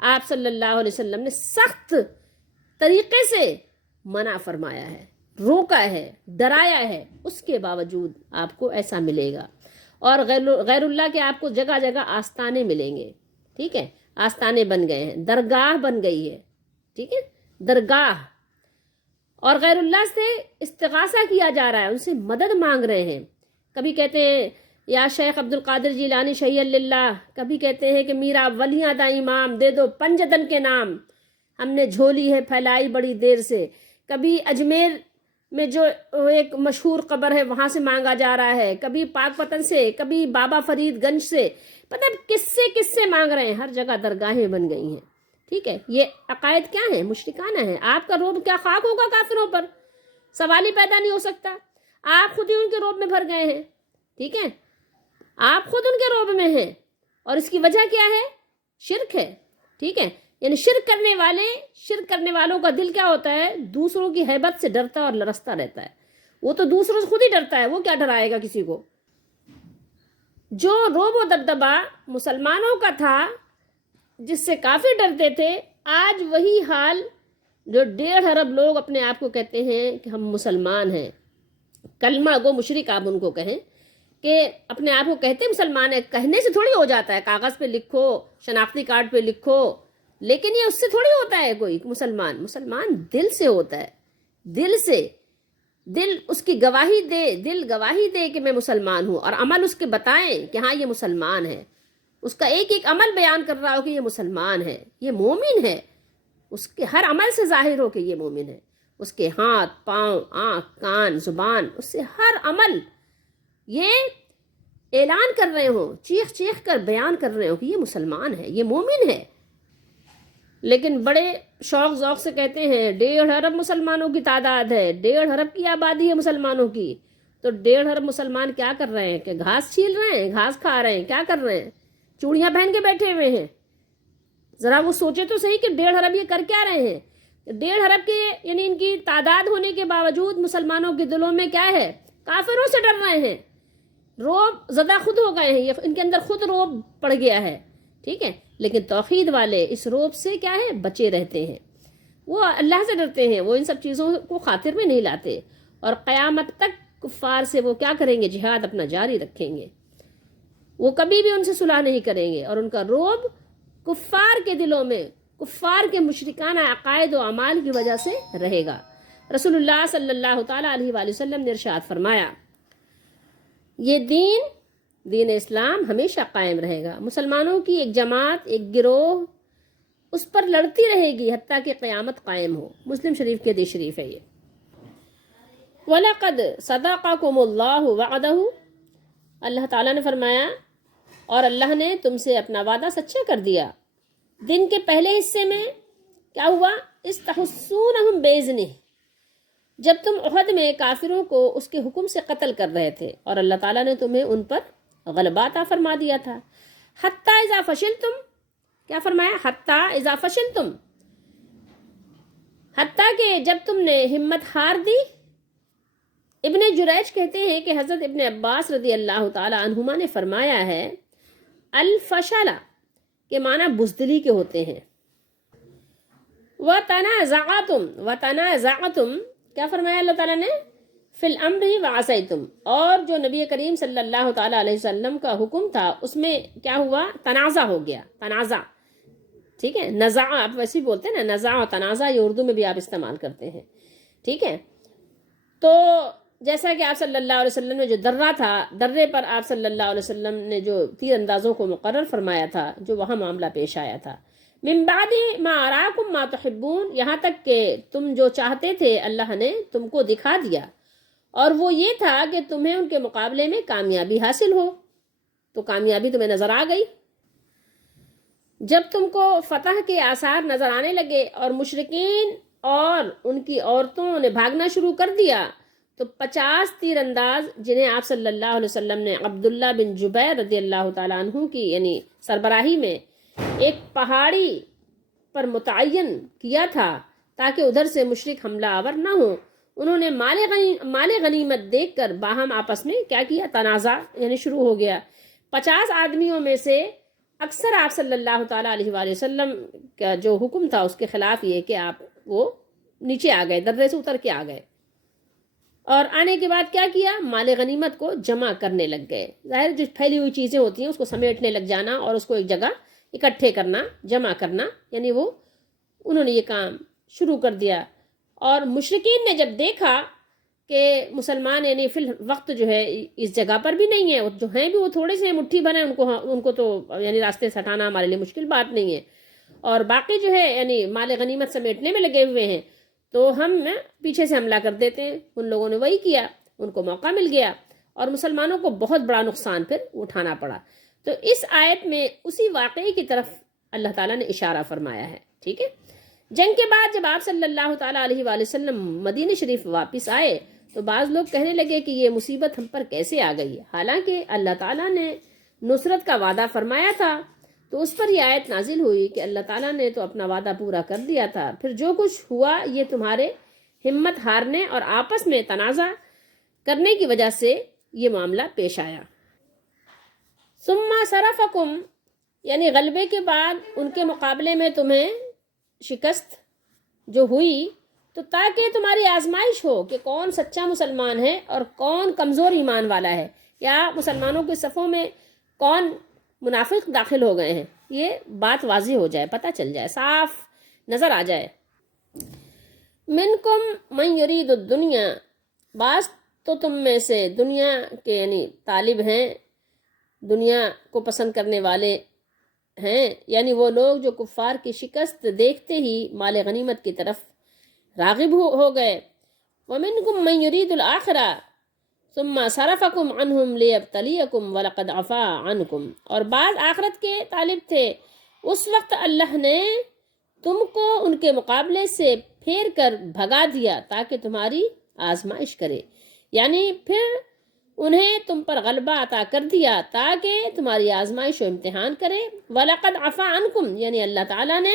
آپ صلی اللہ علیہ وسلم نے سخت طریقے سے منع فرمایا ہے، روکا ہے، ڈرایا ہے. اس کے باوجود آپ کو ایسا ملے گا. اور غیر اللہ کے آپ کو جگہ جگہ آستانے ملیں گے، ٹھیک ہے، آستانے بن گئے ہیں، درگاہ بن گئی ہے، ٹھیک ہے، درگاہ، اور غیر اللہ سے استغاثہ کیا جا رہا ہے، ان سے مدد مانگ رہے ہیں. کبھی کہتے ہیں یا شیخ عبد القادر جیلانی شیع اللہ، کبھی کہتے ہیں کہ میرا ولیاں دا امام دے دو پنجدن کے نام، ہم نے جھولی ہے پھیلائی بڑی دیر سے. کبھی اجمیر میں جو ایک مشہور قبر ہے وہاں سے مانگا جا رہا ہے، کبھی پاک پتن سے، کبھی بابا فرید گنج سے، پتہ کس سے مانگ رہے ہیں. ہر جگہ درگاہیں بن گئی ہیں، ٹھیک ہے. یہ عقائد کیا ہیں؟ مشرکانہ ہیں. آپ کا روب کیا خاک ہوگا کافروں پر؟ سوال ہی پیدا نہیں ہو سکتا. آپ خود ہی ان کے روب میں بھر گئے ہیں، ٹھیک ہے، آپ خود ان کے روب میں ہیں، اور اس کی وجہ کیا ہے؟ شرک ہے، ٹھیک ہے. یعنی شرک کرنے والوں کا دل کیا ہوتا ہے؟ دوسروں کی ہیبت سے ڈرتا اور لرزتا رہتا ہے. وہ تو دوسروں سے خود ہی ڈرتا ہے، وہ کیا ڈرائے گا کسی کو؟ جو روب و دبدبا مسلمانوں کا تھا، جس سے کافر ڈرتے تھے، آج وہی حال جو 1.5 ارب لوگ اپنے آپ کو کہتے ہیں کہ ہم مسلمان ہیں، کلمہ گو مشرک آپ ان کو کہیں، کہ اپنے آپ کو کہتے ہیں مسلمان ہیں. کہنے سے تھوڑی ہو جاتا ہے، کاغذ پہ لکھو، شناختی کارڈ پہ لکھو، لیکن یہ اس سے تھوڑی ہوتا ہے کوئی مسلمان دل سے ہوتا ہے، دل سے. دل اس کی گواہی دے کہ میں مسلمان ہوں، اور عمل اس کے بتائیں کہ ہاں یہ مسلمان ہے. اس کا ایک ایک عمل بیان کر رہا ہو کہ یہ مسلمان ہے، یہ مومن ہے. اس کے ہر عمل سے ظاہر ہو کہ یہ مومن ہے. اس کے ہاتھ، پاؤں، آنکھ، کان، زبان، اس سے ہر عمل یہ اعلان کر رہے ہوں، چیخ چیخ کر بیان کر رہے ہوں کہ یہ مسلمان ہے، یہ مومن ہے. لیکن بڑے شوق ذوق سے کہتے ہیں 1.5 ارب مسلمانوں کی تعداد ہے، 1.5 ارب کی آبادی ہے مسلمانوں کی. تو 1.5 ارب مسلمان کیا کر رہے ہیں؟ کہ گھاس چھیل رہے ہیں، گھاس کھا رہے ہیں، کیا کر رہے ہیں؟ چوڑیاں پہن کے بیٹھے ہوئے ہیں. ذرا وہ سوچے تو صحیح کہ 1.5 ارب یہ کر کیا رہے ہیں. 1.5 ارب کے یعنی ان کی تعداد ہونے کے باوجود مسلمانوں کے دلوں میں کیا ہے؟ کافروں سے ڈر رہے ہیں، روب زدہ خود ہو گئے ہیں، یہ ان کے اندر خود روب پڑ گیا ہے، ٹھیک ہے. لیکن توحید والے اس روب سے کیا ہے؟ بچے رہتے ہیں، وہ اللہ سے ڈرتے ہیں، وہ ان سب چیزوں کو خاطر میں نہیں لاتے، اور قیامت تک کفار سے وہ کیا کریں گے؟ جہاد اپنا جاری رکھیں گے. وہ کبھی بھی ان سے صلح نہیں کریں گے، اور ان کا روب کفار کے دلوں میں، کفار کے مشرکانہ عقائد و اعمال کی وجہ سے رہے گا. رسول اللہ صلی اللہ تعالیٰ علیہ وآلہ وسلم نے ارشاد فرمایا، یہ دین اسلام ہمیشہ قائم رہے گا. مسلمانوں کی ایک جماعت، ایک گروہ اس پر لڑتی رہے گی حتیٰ کہ قیامت قائم ہو. مسلم شریف کے حدیث شریف ہے یہ. وَلَقَدْ صَدَقَكُمُ اللَّهُ وَعْدَهُ، اللہ تعالیٰ نے فرمایا اور اللہ نے تم سے اپنا وعدہ سچا کر دیا. دن کے پہلے حصے میں کیا ہوا؟ اِسْتَحُسُّونَهُمْ بِإِذْنِهِ، جب تم احد میں کافروں کو اس کے حکم سے قتل کر رہے تھے، اور اللہ تعالیٰ نے تمہیں ان پر غلبہ عطا فرما دیا تھا. حتیٰ اذا فشلتم، کیا فرمایا؟ حتیٰ اذا فشلتم، حتیٰ کہ جب تم نے ہمت ہار دی. ابن جریج کہتے ہیں کہ حضرت ابن عباس رضی اللہ تعالی عنہما نے فرمایا ہے الفشل کے معنی بزدلی کے ہوتے ہیں. وَتَنَازَعْتُمْ کیا فرمایا اللہ تعالیٰ نے؟ فی الامر وعصیتم، اور جو نبی کریم صلی اللہ تعالیٰ علیہ وسلم کا حکم تھا اس میں کیا ہوا؟ تنازع ہو گیا. تنازع، ٹھیک ہے، نزاع آپ ویسے ہی بولتے ہیں نا، نزاع و تنازع یہ اردو میں بھی آپ استعمال کرتے ہیں، ٹھیک ہے. تو جیسا کہ آپ صلی اللہ علیہ وسلم نے جو درہ تھا، درے پر آپ صلی اللہ علیہ وسلم نے جو تیر اندازوں کو مقرر فرمایا تھا، جو وہاں معاملہ پیش آیا تھا. من بعد ما اراکم ما تحبون، یہاں تک کہ تم جو چاہتے تھے اللہ نے تم کو دکھا دیا، اور وہ یہ تھا کہ تمہیں ان کے مقابلے میں کامیابی حاصل ہو. تو کامیابی تمہیں نظر آ گئی. جب تم کو فتح کے آثار نظر آنے لگے اور مشرکین اور ان کی عورتوں نے بھاگنا شروع کر دیا، تو 50 تیر انداز جنہیں آپ صلی اللہ علیہ وسلم نے عبداللہ بن جبیر رضی اللہ تعالیٰ عنہ کی یعنی سربراہی میں ایک پہاڑی پر متعین کیا تھا تاکہ ادھر سے مشرک حملہ آور نہ ہو، انہوں نے مال غنیمت دیکھ کر باہم آپس میں کیا کیا؟ تنازع یعنی شروع ہو گیا. 50 آدمیوں میں سے اکثر آپ صلی اللہ تعالیٰ علیہ وآلہ وسلم کا جو حکم تھا اس کے خلاف یہ کہ آپ وہ نیچے آ گئے، درے سے اتر کے آ گئے. اور آنے کے بعد کیا کیا؟ مال غنیمت کو جمع کرنے لگ گئے. ظاہر جو پھیلی ہوئی چیزیں ہوتی ہیں اس کو سمیٹنے لگ جانا اور اس کو ایک جگہ اکٹھے کرنا، جمع کرنا، یعنی وہ انہوں نے یہ کام شروع کر دیا. اور مشرکین نے جب دیکھا کہ مسلمان یعنی فی الوقت جو ہے اس جگہ پر بھی نہیں ہے، جو ہیں بھی وہ تھوڑے سے مٹھی بھر ہیں، ان کو تو یعنی راستے سے ہٹانا ہمارے لیے مشکل بات نہیں ہے، اور باقی جو ہے یعنی مال غنیمت سمیٹنے میں لگے ہوئے ہیں، تو ہم پیچھے سے حملہ کر دیتے ہیں. ان لوگوں نے وہی کیا، ان کو موقع مل گیا اور مسلمانوں کو بہت بڑا نقصان پھر اٹھانا پڑا. تو اس آیت میں اسی واقعے کی طرف اللہ تعالیٰ نے اشارہ فرمایا ہے. ٹھیک ہے. جنگ کے بعد جب آپ صلی اللہ تعالیٰ علیہ وآلہ وسلم مدینہ شریف واپس آئے تو بعض لوگ کہنے لگے کہ یہ مصیبت ہم پر کیسے آ گئی، حالانکہ اللہ تعالیٰ نے نصرت کا وعدہ فرمایا تھا. تو اس پر یہ آیت نازل ہوئی کہ اللہ تعالیٰ نے تو اپنا وعدہ پورا کر دیا تھا، پھر جو کچھ ہوا یہ تمہارے ہمت ہارنے اور آپس میں تنازع کرنے کی وجہ سے یہ معاملہ پیش آیا. ثم صرفکم، یعنی غلبے کے بعد ان کے مقابلے میں تمہیں شکست جو ہوئی تو تاکہ تمہاری آزمائش ہو کہ کون سچا مسلمان ہے اور کون کمزور ایمان والا ہے، یا مسلمانوں کے صفوں میں کون منافق داخل ہو گئے ہیں، یہ بات واضح ہو جائے، پتہ چل جائے، صاف نظر آ جائے. منکم من یرید الدنیا، بعض تو تم میں سے دنیا کے یعنی طالب ہیں، دنیا کو پسند کرنے والے ہیں، یعنی وہ لوگ جو کفار کی شکست دیکھتے ہی مال غنیمت کی طرف راغب ہو گئے. ومنکم من یرید الآخرہ ثم صرفکم عنہم لیبتلیکم ولقد عفا عنکم، اور بعض آخرت کے طالب تھے، اس وقت اللہ نے تم کو ان کے مقابلے سے پھیر کر بھگا دیا تاکہ تمہاری آزمائش کرے، یعنی پھر انہیں تم پر غلبہ عطا کر دیا تاکہ تمہاری آزمائش و امتحان کرے. وَلَقَدْ عَفَا عَنْكُمْ، یعنی اللہ تعالیٰ نے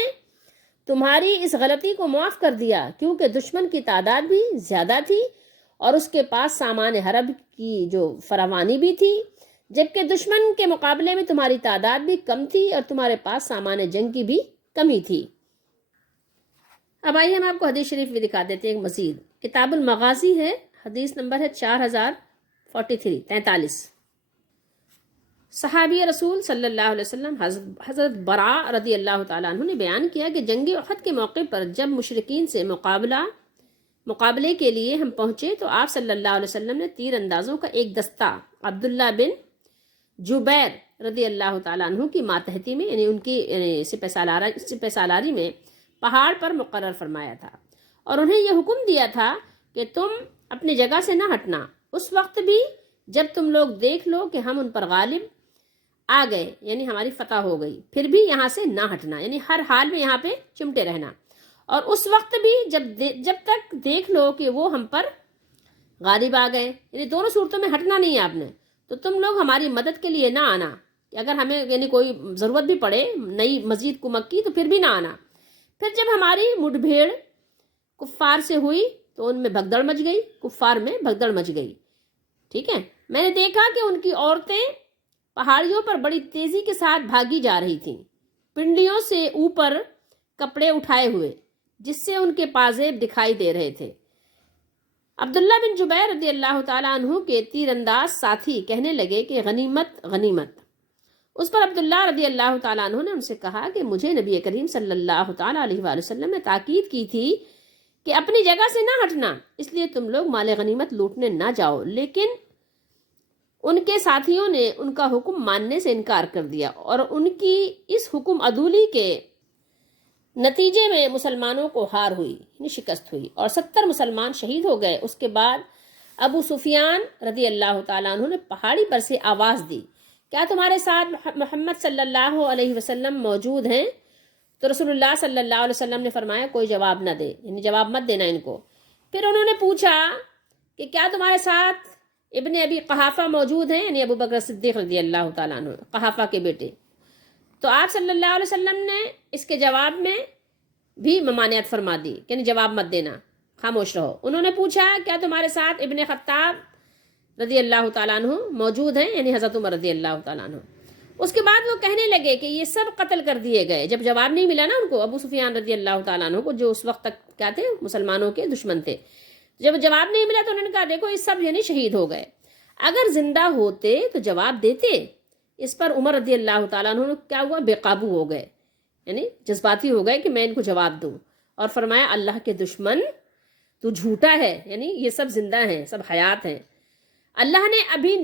تمہاری اس غلطی کو معاف کر دیا کیونکہ دشمن کی تعداد بھی زیادہ تھی اور اس کے پاس سامان حرب کی جو فراوانی بھی تھی، جبکہ دشمن کے مقابلے میں تمہاری تعداد بھی کم تھی اور تمہارے پاس سامان جنگ کی بھی کمی تھی. اب آئیے ہم آپ کو حدیث شریف بھی دکھا دیتے ہیں. ایک مزید کتاب المغازی ہے، حدیث نمبر ہے 4043. صحابی رسول صلی اللہ علیہ وسلم حضرت براء رضی اللہ تعالیٰ عنہ نے بیان کیا کہ جنگ احد کے موقع پر جب مشرکین سے مقابلے کے لیے ہم پہنچے تو آپ صلی اللہ علیہ وسلم نے تیر اندازوں کا ایک دستہ عبداللہ بن جبیر رضی اللہ تعالیٰ عنہ کی ماتحتی میں یعنی ان کی سپہ سالاری میں پہاڑ پر مقرر فرمایا تھا اور انہیں یہ حکم دیا تھا کہ تم اپنی جگہ سے نہ ہٹنا اس وقت بھی جب تم لوگ دیکھ لو کہ ہم ان پر غالب آ گئے، یعنی ہماری فتح ہو گئی، پھر بھی یہاں سے نہ ہٹنا، یعنی ہر حال میں یہاں پہ چمٹے رہنا، اور اس وقت بھی جب تک دیکھ لو کہ وہ ہم پر غالب آ گئے، یعنی دونوں صورتوں میں ہٹنا نہیں ہے آپ نے. تو تم لوگ ہماری مدد کے لیے نہ آنا، کہ اگر ہمیں یعنی کوئی ضرورت بھی پڑے نئی مزید کمک کی تو پھر بھی نہ آنا. پھر جب ہماری مٹ بھیڑ کفار سے ہوئی تو ان میں بھگدڑ مچ گئی، کفار میں بھگدڑ مچ گئی. ٹھیک ہے. میں نے دیکھا کہ ان کی عورتیں پہاڑیوں پر بڑی تیزی کے ساتھ بھاگی جا رہی تھیں، پنڈلیوں سے اوپر کپڑے اٹھائے ہوئے، جس سے ان کے پازیب دکھائی دے رہے تھے. عبداللہ بن جبیر رضی اللہ تعالیٰ عنہ کے تیر انداز ساتھی کہنے لگے کہ غنیمت غنیمت. اس پر عبداللہ رضی اللہ تعالیٰ عنہ نے ان سے کہا کہ مجھے نبی کریم صلی اللہ تعالیٰ علیہ وآلہ وسلم نے تاکید کی تھی کہ اپنی جگہ سے نہ ہٹنا، اس لیے تم لوگ مال غنیمت لوٹنے نہ جاؤ. لیکن ان کے ساتھیوں نے ان کا حکم ماننے سے انکار کر دیا اور ان کی اس حکم عدولی کے نتیجے میں مسلمانوں کو ہار ہوئی، یعنی شکست ہوئی، اور 70 مسلمان شہید ہو گئے. اس کے بعد ابو سفیان رضی اللہ تعالیٰ عنہ نے پہاڑی پر سے آواز دی، کیا تمہارے ساتھ محمد صلی اللہ علیہ وسلم موجود ہیں؟ تو رسول اللہ صلی اللہ علیہ وسلم نے فرمایا کوئی جواب نہ دے، یعنی جواب مت دینا ان کو. پھر انہوں نے پوچھا کہ کیا تمہارے ساتھ ابن ابی قحافہ موجود ہیں، یعنی ابو بکر صدیق رضی اللہ تعالیٰ عنہ، قحافہ کے بیٹے. تو آپ صلی اللہ علیہ وسلم نے اس کے جواب میں بھی ممانعت فرما دی کہ یعنی جواب مت دینا، خاموش رہو. انہوں نے پوچھا کیا تمہارے ساتھ ابن خطاب رضی اللہ تعالیٰ عنہ موجود ہیں، یعنی حضرت عمر رضی اللہ تعالیٰ عنہ. اس کے بعد وہ کہنے لگے کہ یہ سب قتل کر دیے گئے. جب جواب نہیں ملا نا ان کو، ابو سفیان رضی اللہ تعالیٰ عنہ کو، جو اس وقت تک کیا تھے مسلمانوں کے دشمن تھے، جب جواب نہیں ملا تو انہوں نے کہا دیکھو یہ سب یعنی شہید ہو گئے، اگر زندہ ہوتے تو جواب دیتے۔ اس پر عمر رضی اللہ تعالیٰ عنہ نے کیا ہوا، بے قابو ہو گئے، یعنی جذباتی ہو گئے کہ میں ان کو جواب دوں، اور فرمایا اللہ کے دشمن تو جھوٹا ہے، یعنی یہ سب زندہ ہیں، سب حیات ہیں، اللہ نے ابھی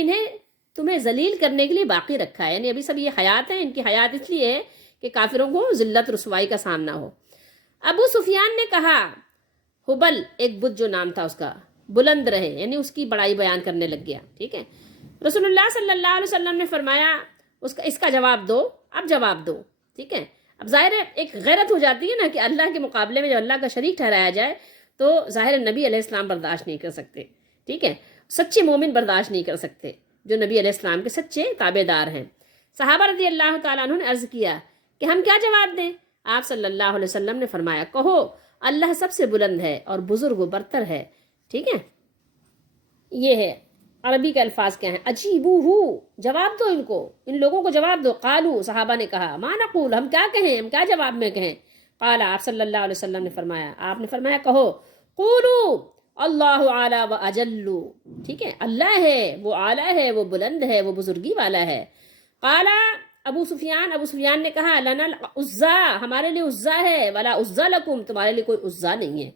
انہیں تمہیں ذلیل کرنے کے لیے باقی رکھا ہے، یعنی ابھی سب یہ حیات ہیں، ان کی حیات اس لیے ہے کہ کافروں کو ذلت رسوائی کا سامنا ہو۔ ابو سفیان نے کہا، حبل ایک بت جو نام تھا اس کا، بلند رہے، یعنی اس کی بڑائی بیان کرنے لگ گیا، ٹھیک ہے۔ رسول اللہ صلی اللہ علیہ وسلم نے فرمایا اس کا جواب دو، اب جواب دو، ٹھیک ہے۔ اب ظاہر ہے ایک غیرت ہو جاتی ہے نا کہ اللہ کے مقابلے میں جب اللہ کا شریک ٹھہرایا جائے تو ظاہر نبی علیہ السلام برداشت نہیں کر سکتے، ٹھیک ہے، سچے مومن برداشت نہیں کر سکتے جو نبی علیہ السلام کے سچے تابع دار ہیں۔ صحابہ رضی اللہ تعالیٰ عنہ نے عرض کیا کہ ہم کیا جواب دیں؟ آپ صلی اللہ علیہ وسلم نے فرمایا کہو اللہ سب سے بلند ہے اور بزرگ و برتر ہے، ٹھیک ہے۔ یہ ہے عربی کے الفاظ کیا ہیں، اجیبوہ، جواب دو ان کو، ان لوگوں کو جواب دو۔ قالو، صحابہ نے کہا، ما نقول، ہم کیا کہیں، ہم کیا جواب میں کہیں؟ قال، آپ صلی اللہ علیہ وسلم نے فرمایا، آپ نے فرمایا کہو قولو اللہ اعلی و اجلو، ٹھیک ہے، اللہ ہے وہ اعلیٰ ہے، وہ بلند ہے، وہ بزرگی والا ہے۔ قال ابو سفیان نے کہا لنا العزا، ہمارے لیے عزا ہے، ولا عزا لکم، تمہارے لیے کوئی عزا نہیں ہے۔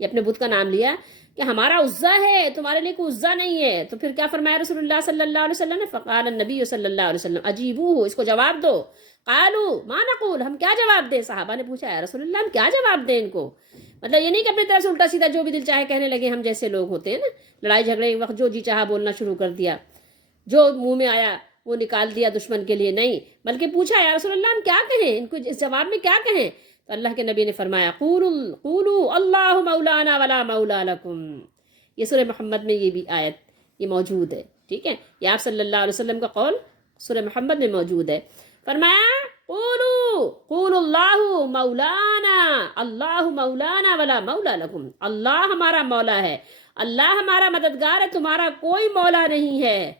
یہ اپنے بت کا نام لیا کہ ہمارا عزا ہے، تمہارے لیے کوئی عزا نہیں ہے۔ تو پھر کیا فرمایا رسول اللہ صلی اللہ علیہ وسلم نے؟ فقال النبی صلی اللہ علیہ وسلم اجیبوہ، اس کو جواب دو۔ قالو ما نقول، ہم کیا جواب دیں؟ صحابہ نے پوچھا یا رسول اللہ ہم کیا جواب دیں ان کو؟ مطلب یہ نہیں کہ اپنی طرف سے الٹا سیدھا جو بھی دل چاہے کہنے لگے، ہم جیسے لوگ ہوتے ہیں نا، لڑائی جھگڑے کے وقت جو جی چاہا بولنا شروع کر دیا، جو منہ میں آیا وہ نکال دیا دشمن کے لیے، نہیں، بلکہ پوچھا یا رسول اللہ ہم کیا کہیں ان کو، اس جواب میں کیا کہیں؟ تو اللہ کے نبی نے فرمایا قولوا اللہ مولانا ولا مولا لکم۔ یہ سورہ محمد میں یہ بھی آیت یہ موجود ہے، ٹھیک ہے، یہ آپ صلی اللہ علیہ وسلم کا قول سورہ محمد میں موجود ہے۔ فرمایا قولوا اللہ مولانا، اللہ مولانا ولا مولا لکم، اللہ ہمارا مولا ہے، اللہ ہمارا مددگار ہے، تمہارا کوئی مولا نہیں ہے۔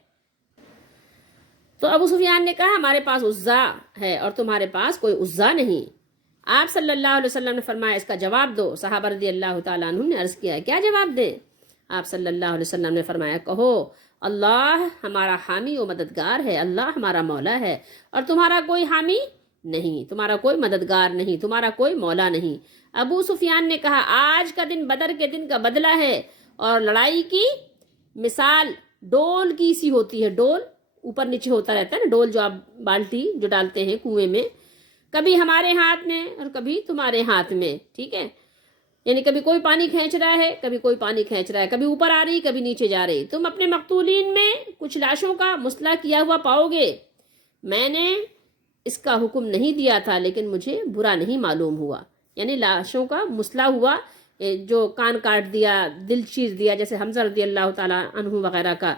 تو ابو سفیان نے کہا ہمارے پاس عزا ہے اور تمہارے پاس کوئی عزا نہیں۔ آپ صلی اللہ علیہ وسلم نے فرمایا اس کا جواب دو۔ صحابہ رضی اللہ تعالیٰ عنہ نے عرض کیا کیا جواب دیں؟ آپ صلی اللہ علیہ وسلم نے فرمایا کہو اللہ ہمارا حامی و مددگار ہے، اللہ ہمارا مولا ہے، اور تمہارا کوئی حامی نہیں، تمہارا کوئی مددگار نہیں، تمہارا کوئی مولا نہیں۔ ابو سفیان نے کہا آج کا دن بدر کے دن کا بدلہ ہے، اور لڑائی کی مثال ڈول کی سی ہوتی ہے، ڈول اوپر نیچے ہوتا رہتا ہے نا، ڈول جو آپ بالٹی جو ڈالتے ہیں کنویں میں، کبھی ہمارے ہاتھ میں اور کبھی تمہارے ہاتھ میں، ٹھیک ہے، یعنی کبھی کوئی پانی کھینچ رہا ہے کبھی کوئی پانی کھینچ رہا ہے، کبھی اوپر آ رہی کبھی نیچے جا رہی۔ تم اپنے مقتولین میں کچھ لاشوں کا مسلح کیا ہوا پاؤ گے، میں نے اس کا حکم نہیں دیا تھا لیکن مجھے برا نہیں معلوم ہوا، یعنی لاشوں کا مسلح ہوا، جو کان کاٹ دیا، دل چیر دیا، جیسے حمزہ رضی اللہ تعالیٰ عنہ وغیرہ کا۔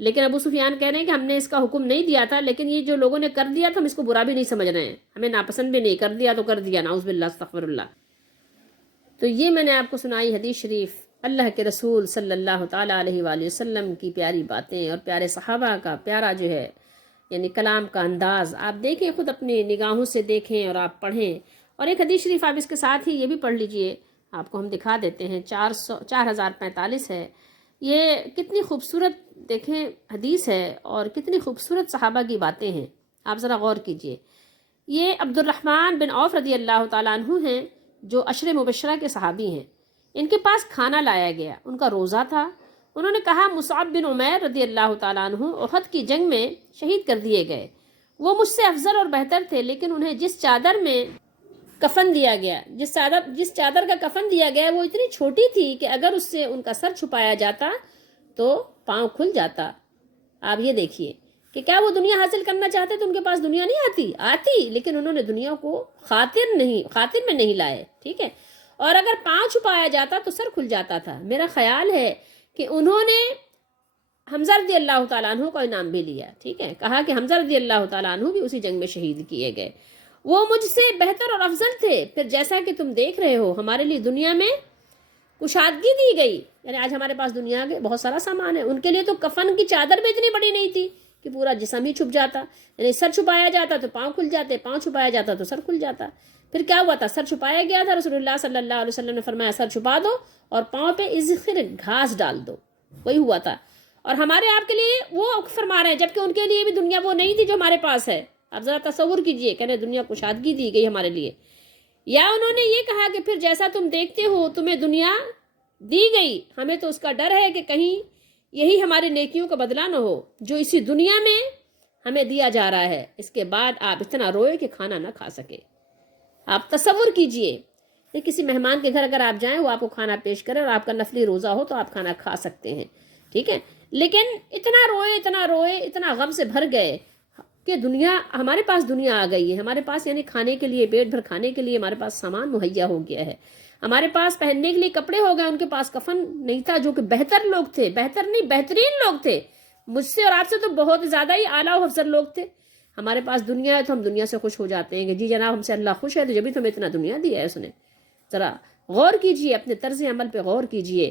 لیکن ابو سفیان کہہ رہے ہیں کہ ہم نے اس کا حکم نہیں دیا تھا، لیکن یہ جو لوگوں نے کر دیا تھا ہم اس کو برا بھی نہیں سمجھ رہے ہیں، ہمیں ناپسند بھی نہیں، کر دیا تو کر دیا، نعوذ باللہ استغفر اللہ۔ تو یہ میں نے آپ کو سنائی حدیث شریف، اللہ کے رسول صلی اللہ تعالیٰ علیہ وآلہ وسلم کی پیاری باتیں اور پیارے صحابہ کا پیارا جو ہے یعنی کلام کا انداز، آپ دیکھیں، خود اپنی نگاہوں سے دیکھیں اور آپ پڑھیں۔ اور ایک حدیث شریف آپ اس کے ساتھ ہی یہ بھی پڑھ لیجئے، آپ کو ہم دکھا دیتے ہیں، 4045 ہے۔ یہ کتنی خوبصورت دیکھیں حدیث ہے اور کتنی خوبصورت صحابہ کی باتیں ہیں، آپ ذرا غور کیجئے۔ یہ عبد الرحمن بن عوف رضی اللہ تعالیٰ عنہ ہیں جو عشر مبشرہ کے صحابی ہیں۔ ان کے پاس کھانا لایا گیا، ان کا روزہ تھا۔ انہوں نے کہا مصعب بن عمیر رضی اللہ تعالیٰ عنہ احد کی جنگ میں شہید کر دیے گئے، وہ مجھ سے افضل اور بہتر تھے، لیکن انہیں جس چادر میں کفن دیا گیا، جس چادر کا کفن دیا گیا وہ اتنی چھوٹی تھی کہ اگر اس سے ان کا سر چھپایا جاتا تو پاؤں کھل جاتا۔ آپ یہ دیکھیے کہ کیا وہ دنیا حاصل کرنا چاہتے تو ان کے پاس دنیا نہیں آتی، لیکن انہوں نے دنیا کو خاطر میں نہیں لائے، ٹھیک ہے، اور اگر پاؤں چھپایا جاتا تو سر کھل جاتا تھا۔ میرا خیال ہے کہ انہوں نے حمزہ رضی اللہ تعالیٰ عنہ کا انعام بھی لیا، ٹھیک ہے، کہا کہ حمزہ رضی اللہ تعالیٰ عنہ بھی اسی جنگ میں شہید کیے گئے، وہ مجھ سے بہتر اور افضل تھے۔ پھر جیسا کہ تم دیکھ رہے ہو ہمارے لیے دنیا میں کشادگی دی گئی، یعنی آج ہمارے پاس دنیا کے بہت سارا سامان ہے، ان کے لیے تو کفن کی چادر بھی اتنی بڑی نہیں تھی کہ پورا جسم ہی چھپ جاتا، یعنی سر چھپایا جاتا تو پاؤں کھل جاتے، پاؤں چھپایا جاتا تو سر کھل جاتا۔ پھر کیا ہوا تھا؟ سر چھپایا گیا تھا، رسول اللہ صلی اللہ علیہ وسلم نے فرمایا سر چھپا دو اور پاؤں پہ اذخر گھاس ڈال دو، وہی ہوا تھا۔ اور ہمارے آپ کے لیے وہ فرما رہے ہیں، جبکہ ان کے لیے بھی دنیا وہ نہیں تھی جو ہمارے پاس ہے۔ آپ ذرا تصور کیجئے، کہنے دنیا کشادگی دی گئی ہمارے لیے، یا انہوں نے یہ کہا کہ پھر جیسا تم دیکھتے ہو تمہیں دنیا دی گئی، ہمیں تو اس کا ڈر ہے کہ کہیں یہی ہماری نیکیوں کا بدلہ نہ ہو جو اسی دنیا میں ہمیں دیا جا رہا ہے، اس کے بعد آپ اتنا روئے کہ کھانا نہ کھا سکے۔ آپ تصور کیجئے کہ کسی مہمان کے گھر اگر آپ جائیں، وہ آپ کو کھانا پیش کرے اور آپ کا نفلی روزہ ہو تو آپ کھانا کھا سکتے ہیں، ٹھیک ہے، لیکن اتنا روئے، اتنا غم سے بھر گئے کہ دنیا، ہمارے پاس دنیا آ گئی ہے، ہمارے پاس یعنی کھانے کے لیے، پیٹ بھر کھانے کے لیے ہمارے پاس سامان مہیا ہو گیا ہے، ہمارے پاس پہننے کے لیے کپڑے ہو گئے، ان کے پاس کفن نہیں تھا، جو کہ بہتر لوگ تھے، بہتر نہیں بہترین لوگ تھے، مجھ سے اور آپ سے تو بہت زیادہ ہی اعلیٰ و افضل لوگ تھے۔ ہمارے پاس دنیا ہے تو ہم دنیا سے خوش ہو جاتے ہیں کہ جی جناب ہم سے اللہ خوش ہے تو جبھی تو ہمیں اتنا دنیا دیا ہے اس نے۔ ذرا غور کیجئے، اپنے طرز عمل پہ غور کیجئے۔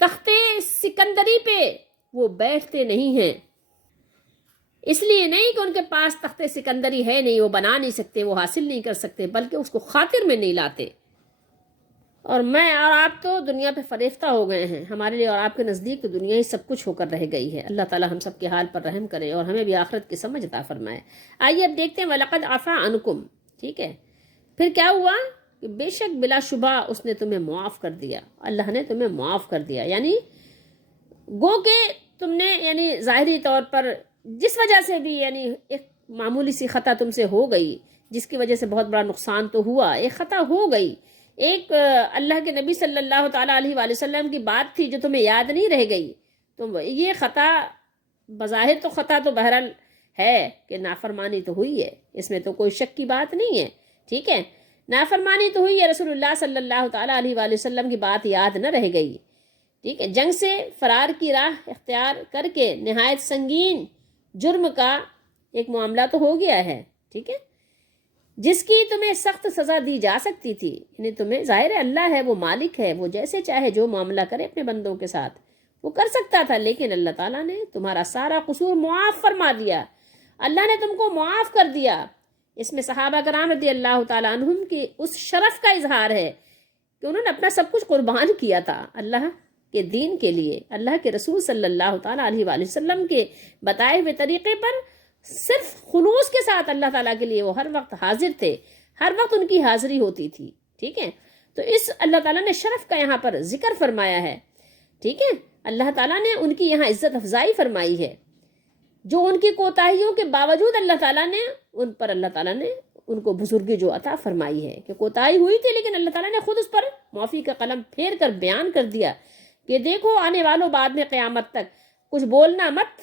تخت سکندری پہ وہ بیٹھتے نہیں ہیں، اس لیے نہیں کہ ان کے پاس تخت سکندری ہے نہیں، وہ بنا نہیں سکتے، وہ حاصل نہیں کر سکتے، بلکہ اس کو خاطر میں نہیں لاتے۔ اور میں اور آپ تو دنیا پہ فریفتہ ہو گئے ہیں، ہمارے لیے اور آپ کے نزدیک تو دنیا ہی سب کچھ ہو کر رہ گئی ہے۔ اللہ تعالی ہم سب کے حال پر رحم کرے اور ہمیں بھی آخرت کی سمجھ عطا فرمائے۔ آئیے اب دیکھتے ہیں وَلَقَدْ عَفَا عَنْكُمْ، ٹھیک ہے، پھر کیا ہوا کہ بے شک بلا شبہ اس نے تمہیں معاف کر دیا، اللہ نے تمہیں معاف کر دیا، یعنی گو کہ تم نے یعنی ظاہری طور پر جس وجہ سے بھی یعنی ایک معمولی سی خطا تم سے ہو گئی، جس کی وجہ سے بہت بڑا نقصان تو ہوا، ایک خطا ہو گئی، ایک اللہ کے نبی صلی اللہ تعالیٰ علیہ وآلہ وسلم کی بات تھی جو تمہیں یاد نہیں رہ گئی، تو یہ خطا بظاہر تو خطا تو بہرحال ہے کہ نافرمانی تو ہوئی ہے، اس میں تو کوئی شک کی بات نہیں ہے، ٹھیک ہے، نافرمانی تو ہوئی ہے، رسول اللہ صلی اللہ تعالیٰ علیہ وآلہ وسلم کی بات یاد نہ رہ گئی، ٹھیک ہے، جنگ سے فرار کی راہ اختیار کر کے نہایت سنگین جرم کا ایک معاملہ تو ہو گیا ہے، ٹھیک ہے، جس کی تمہیں سخت سزا دی جا سکتی تھی، یعنی تمہیں ظاہر ہے اللہ ہے، وہ مالک ہے، وہ جیسے چاہے جو معاملہ کرے اپنے بندوں کے ساتھ وہ کر سکتا تھا، لیکن اللہ تعالیٰ نے تمہارا سارا قصور معاف فرما دیا، اللہ نے تم کو معاف کر دیا۔ اس میں صحابہ کرام رضی اللہ تعالیٰ عنہم کی اس شرف کا اظہار ہے کہ انہوں نے اپنا سب کچھ قربان کیا تھا اللہ کے دین کے لیے، اللہ کے رسول صلی اللہ تعالیٰ علیہ وآلہ وسلم کے بتائے ہوئے طریقے پر صرف خلوص کے ساتھ اللہ تعالیٰ کے لیے وہ ہر وقت حاضر تھے، ہر وقت ان کی حاضری ہوتی تھی، ٹھیک ہے، تو اس اللہ تعالیٰ نے شرف کا یہاں پر ذکر فرمایا ہے، ٹھیک ہے، اللہ تعالیٰ نے ان کی یہاں عزت افزائی فرمائی ہے، جو ان کی کوتاہیوں کے باوجود اللہ تعالیٰ نے ان پر اللہ تعالیٰ نے ان کو بزرگی جو عطا فرمائی ہے کہ کوتاہی ہوئی تھی لیکن اللہ تعالیٰ نے خود اس پر معافی کا قلم پھیر کر بیان کر دیا کہ دیکھو آنے والوں بعد میں قیامت تک کچھ بولنا مت،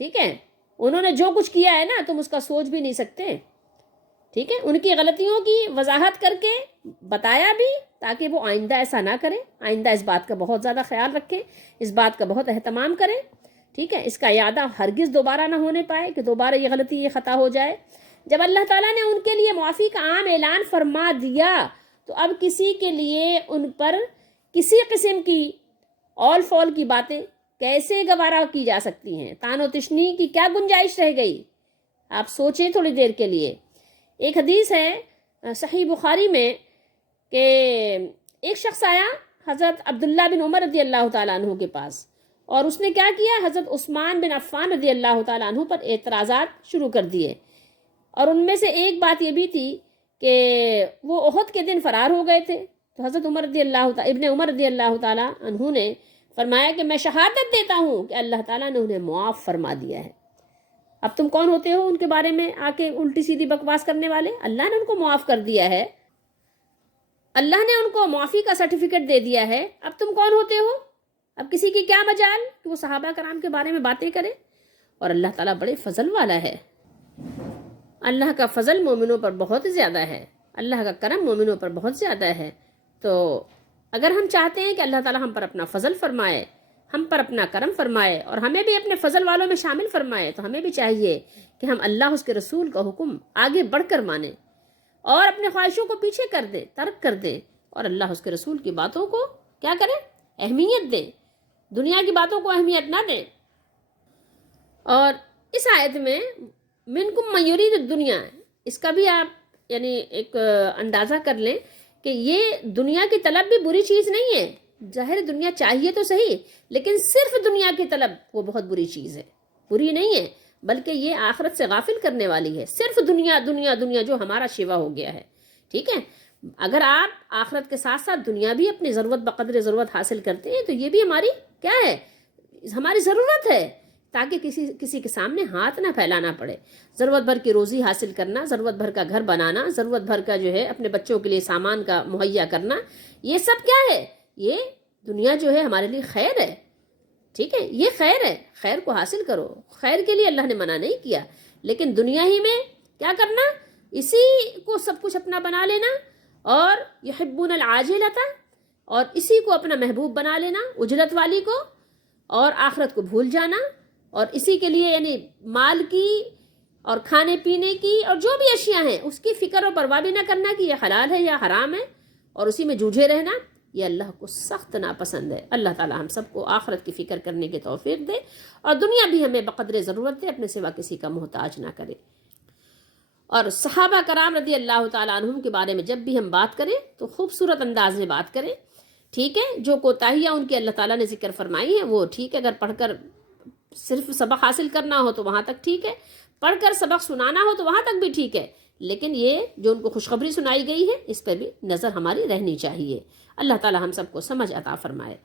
ٹھیک ہے، انہوں نے جو کچھ کیا ہے نا تم اس کا سوچ بھی نہیں سکتے، ٹھیک ہے، ان کی غلطیوں کی وضاحت کر کے بتایا بھی تاکہ وہ آئندہ ایسا نہ کریں، آئندہ اس بات کا بہت زیادہ خیال رکھیں، اس بات کا بہت اہتمام کریں، ٹھیک ہے، اس کا اعادہ ہرگز دوبارہ نہ ہونے پائے کہ دوبارہ یہ غلطی یہ خطا ہو جائے۔ جب اللہ تعالیٰ نے ان کے لیے معافی کا عام اعلان فرما دیا تو اب کسی کے لیے ان پر کسی قسم کی اول فول کی باتیں کیسے گوارا کی جا سکتی ہیں، تان و تشنی کی کیا گنجائش رہ گئی؟ آپ سوچیں تھوڑی دیر کے لیے۔ ایک حدیث ہے صحیح بخاری میں کہ ایک شخص آیا حضرت عبداللہ بن عمر رضی اللہ تعالیٰ عنہ کے پاس، اور اس نے کیا کیا، حضرت عثمان بن عفان رضی اللہ تعالیٰ عنہ پر اعتراضات شروع کر دیے، اور ان میں سے ایک بات یہ بھی تھی کہ وہ احد کے دن فرار ہو گئے تھے، تو حضرت ابن عمر رضی اللہ تعالیٰ عنہ نے فرمایا کہ میں شہادت دیتا ہوں کہ اللہ تعالیٰ نے انہیں معاف فرما دیا ہے۔ اب تم کون ہوتے ہو ان کے بارے میں آ کے الٹی سیدھی بکواس کرنے والے؟ اللہ نے ان کو معاف کر دیا ہے، اللہ نے ان کو معافی کا سرٹیفکیٹ دے دیا ہے، اب تم کون ہوتے ہو؟ اب کسی کی کیا مجال کہ وہ صحابہ کرام کے بارے میں باتیں کرے؟ اور اللہ تعالیٰ بڑے فضل والا ہے، اللہ کا فضل مومنوں پر بہت زیادہ ہے، اللہ کا کرم مومنوں پر بہت زیادہ ہے۔ تو اگر ہم چاہتے ہیں کہ اللہ تعالیٰ ہم پر اپنا فضل فرمائے، ہم پر اپنا کرم فرمائے اور ہمیں بھی اپنے فضل والوں میں شامل فرمائے، تو ہمیں بھی چاہیے کہ ہم اللہ اس کے رسول کا حکم آگے بڑھ کر مانیں اور اپنے خواہشوں کو پیچھے کر دیں، ترک کر دیں، اور اللہ اس کے رسول کی باتوں کو کیا کریں، اہمیت دیں، دنیا کی باتوں کو اہمیت نہ دیں۔ اور اس آیت میں منکم من یرید الدنیا، اس کا بھی آپ یعنی ایک اندازہ کر لیں کہ یہ دنیا کی طلب بھی بری چیز نہیں ہے. ظاہر دنیا چاہیے تو صحیح، لیکن صرف دنیا کی طلب وہ بہت بری چیز ہے، بری نہیں ہے، بلکہ یہ آخرت سے غافل کرنے والی ہے. صرف دنیا دنیا دنیا جو ہمارا شیوا ہو گیا ہے. ٹھیک ہے، اگر آپ آخرت کے ساتھ ساتھ دنیا بھی اپنی ضرورت بقدر ضرورت حاصل کرتے ہیں تو یہ بھی ہماری کیا ہے، ہماری ضرورت ہے، تاکہ کسی کے سامنے ہاتھ نہ پھیلانا پڑے. ضرورت بھر کی روزی حاصل کرنا، ضرورت بھر کا گھر بنانا، ضرورت بھر کا جو ہے اپنے بچوں کے لیے سامان کا مہیا کرنا، یہ سب کیا ہے، یہ دنیا جو ہے ہمارے لیے خیر ہے. ٹھیک ہے، یہ خیر ہے، خیر کو حاصل کرو، خیر کے لیے اللہ نے منع نہیں کیا. لیکن دنیا ہی میں کیا کرنا، اسی کو سب کچھ اپنا بنا لینا، اور یحبون العاجلۃ، اور اسی کو اپنا محبوب بنا لینا، اجرت والی کو، اور آخرت کو بھول جانا. اور اسی کے لیے یعنی مال کی اور کھانے پینے کی اور جو بھی اشیاء ہیں اس کی فکر اور پرواہ بھی نہ کرنا کہ یہ حلال ہے یا حرام ہے، اور اسی میں جوجھے رہنا، یہ اللہ کو سخت ناپسند ہے. اللہ تعالی ہم سب کو آخرت کی فکر کرنے کی توفیق دے، اور دنیا بھی ہمیں بقدر ضرورت دے، اپنے سوا کسی کا محتاج نہ کرے. اور صحابہ کرام رضی اللہ تعالیٰ عنہم کے بارے میں جب بھی ہم بات کریں تو خوبصورت انداز میں بات کریں. ٹھیک ہے، جو کوتاہیاں ان کی اللہ تعالیٰ نے ذکر فرمائی ہیں وہ ٹھیک ہے، اگر پڑھ کر صرف سبق حاصل کرنا ہو تو وہاں تک ٹھیک ہے، پڑھ کر سبق سنانا ہو تو وہاں تک بھی ٹھیک ہے، لیکن یہ جو ان کو خوشخبری سنائی گئی ہے اس پر بھی نظر ہماری رہنی چاہیے. اللہ تعالیٰ ہم سب کو سمجھ عطا فرمائے.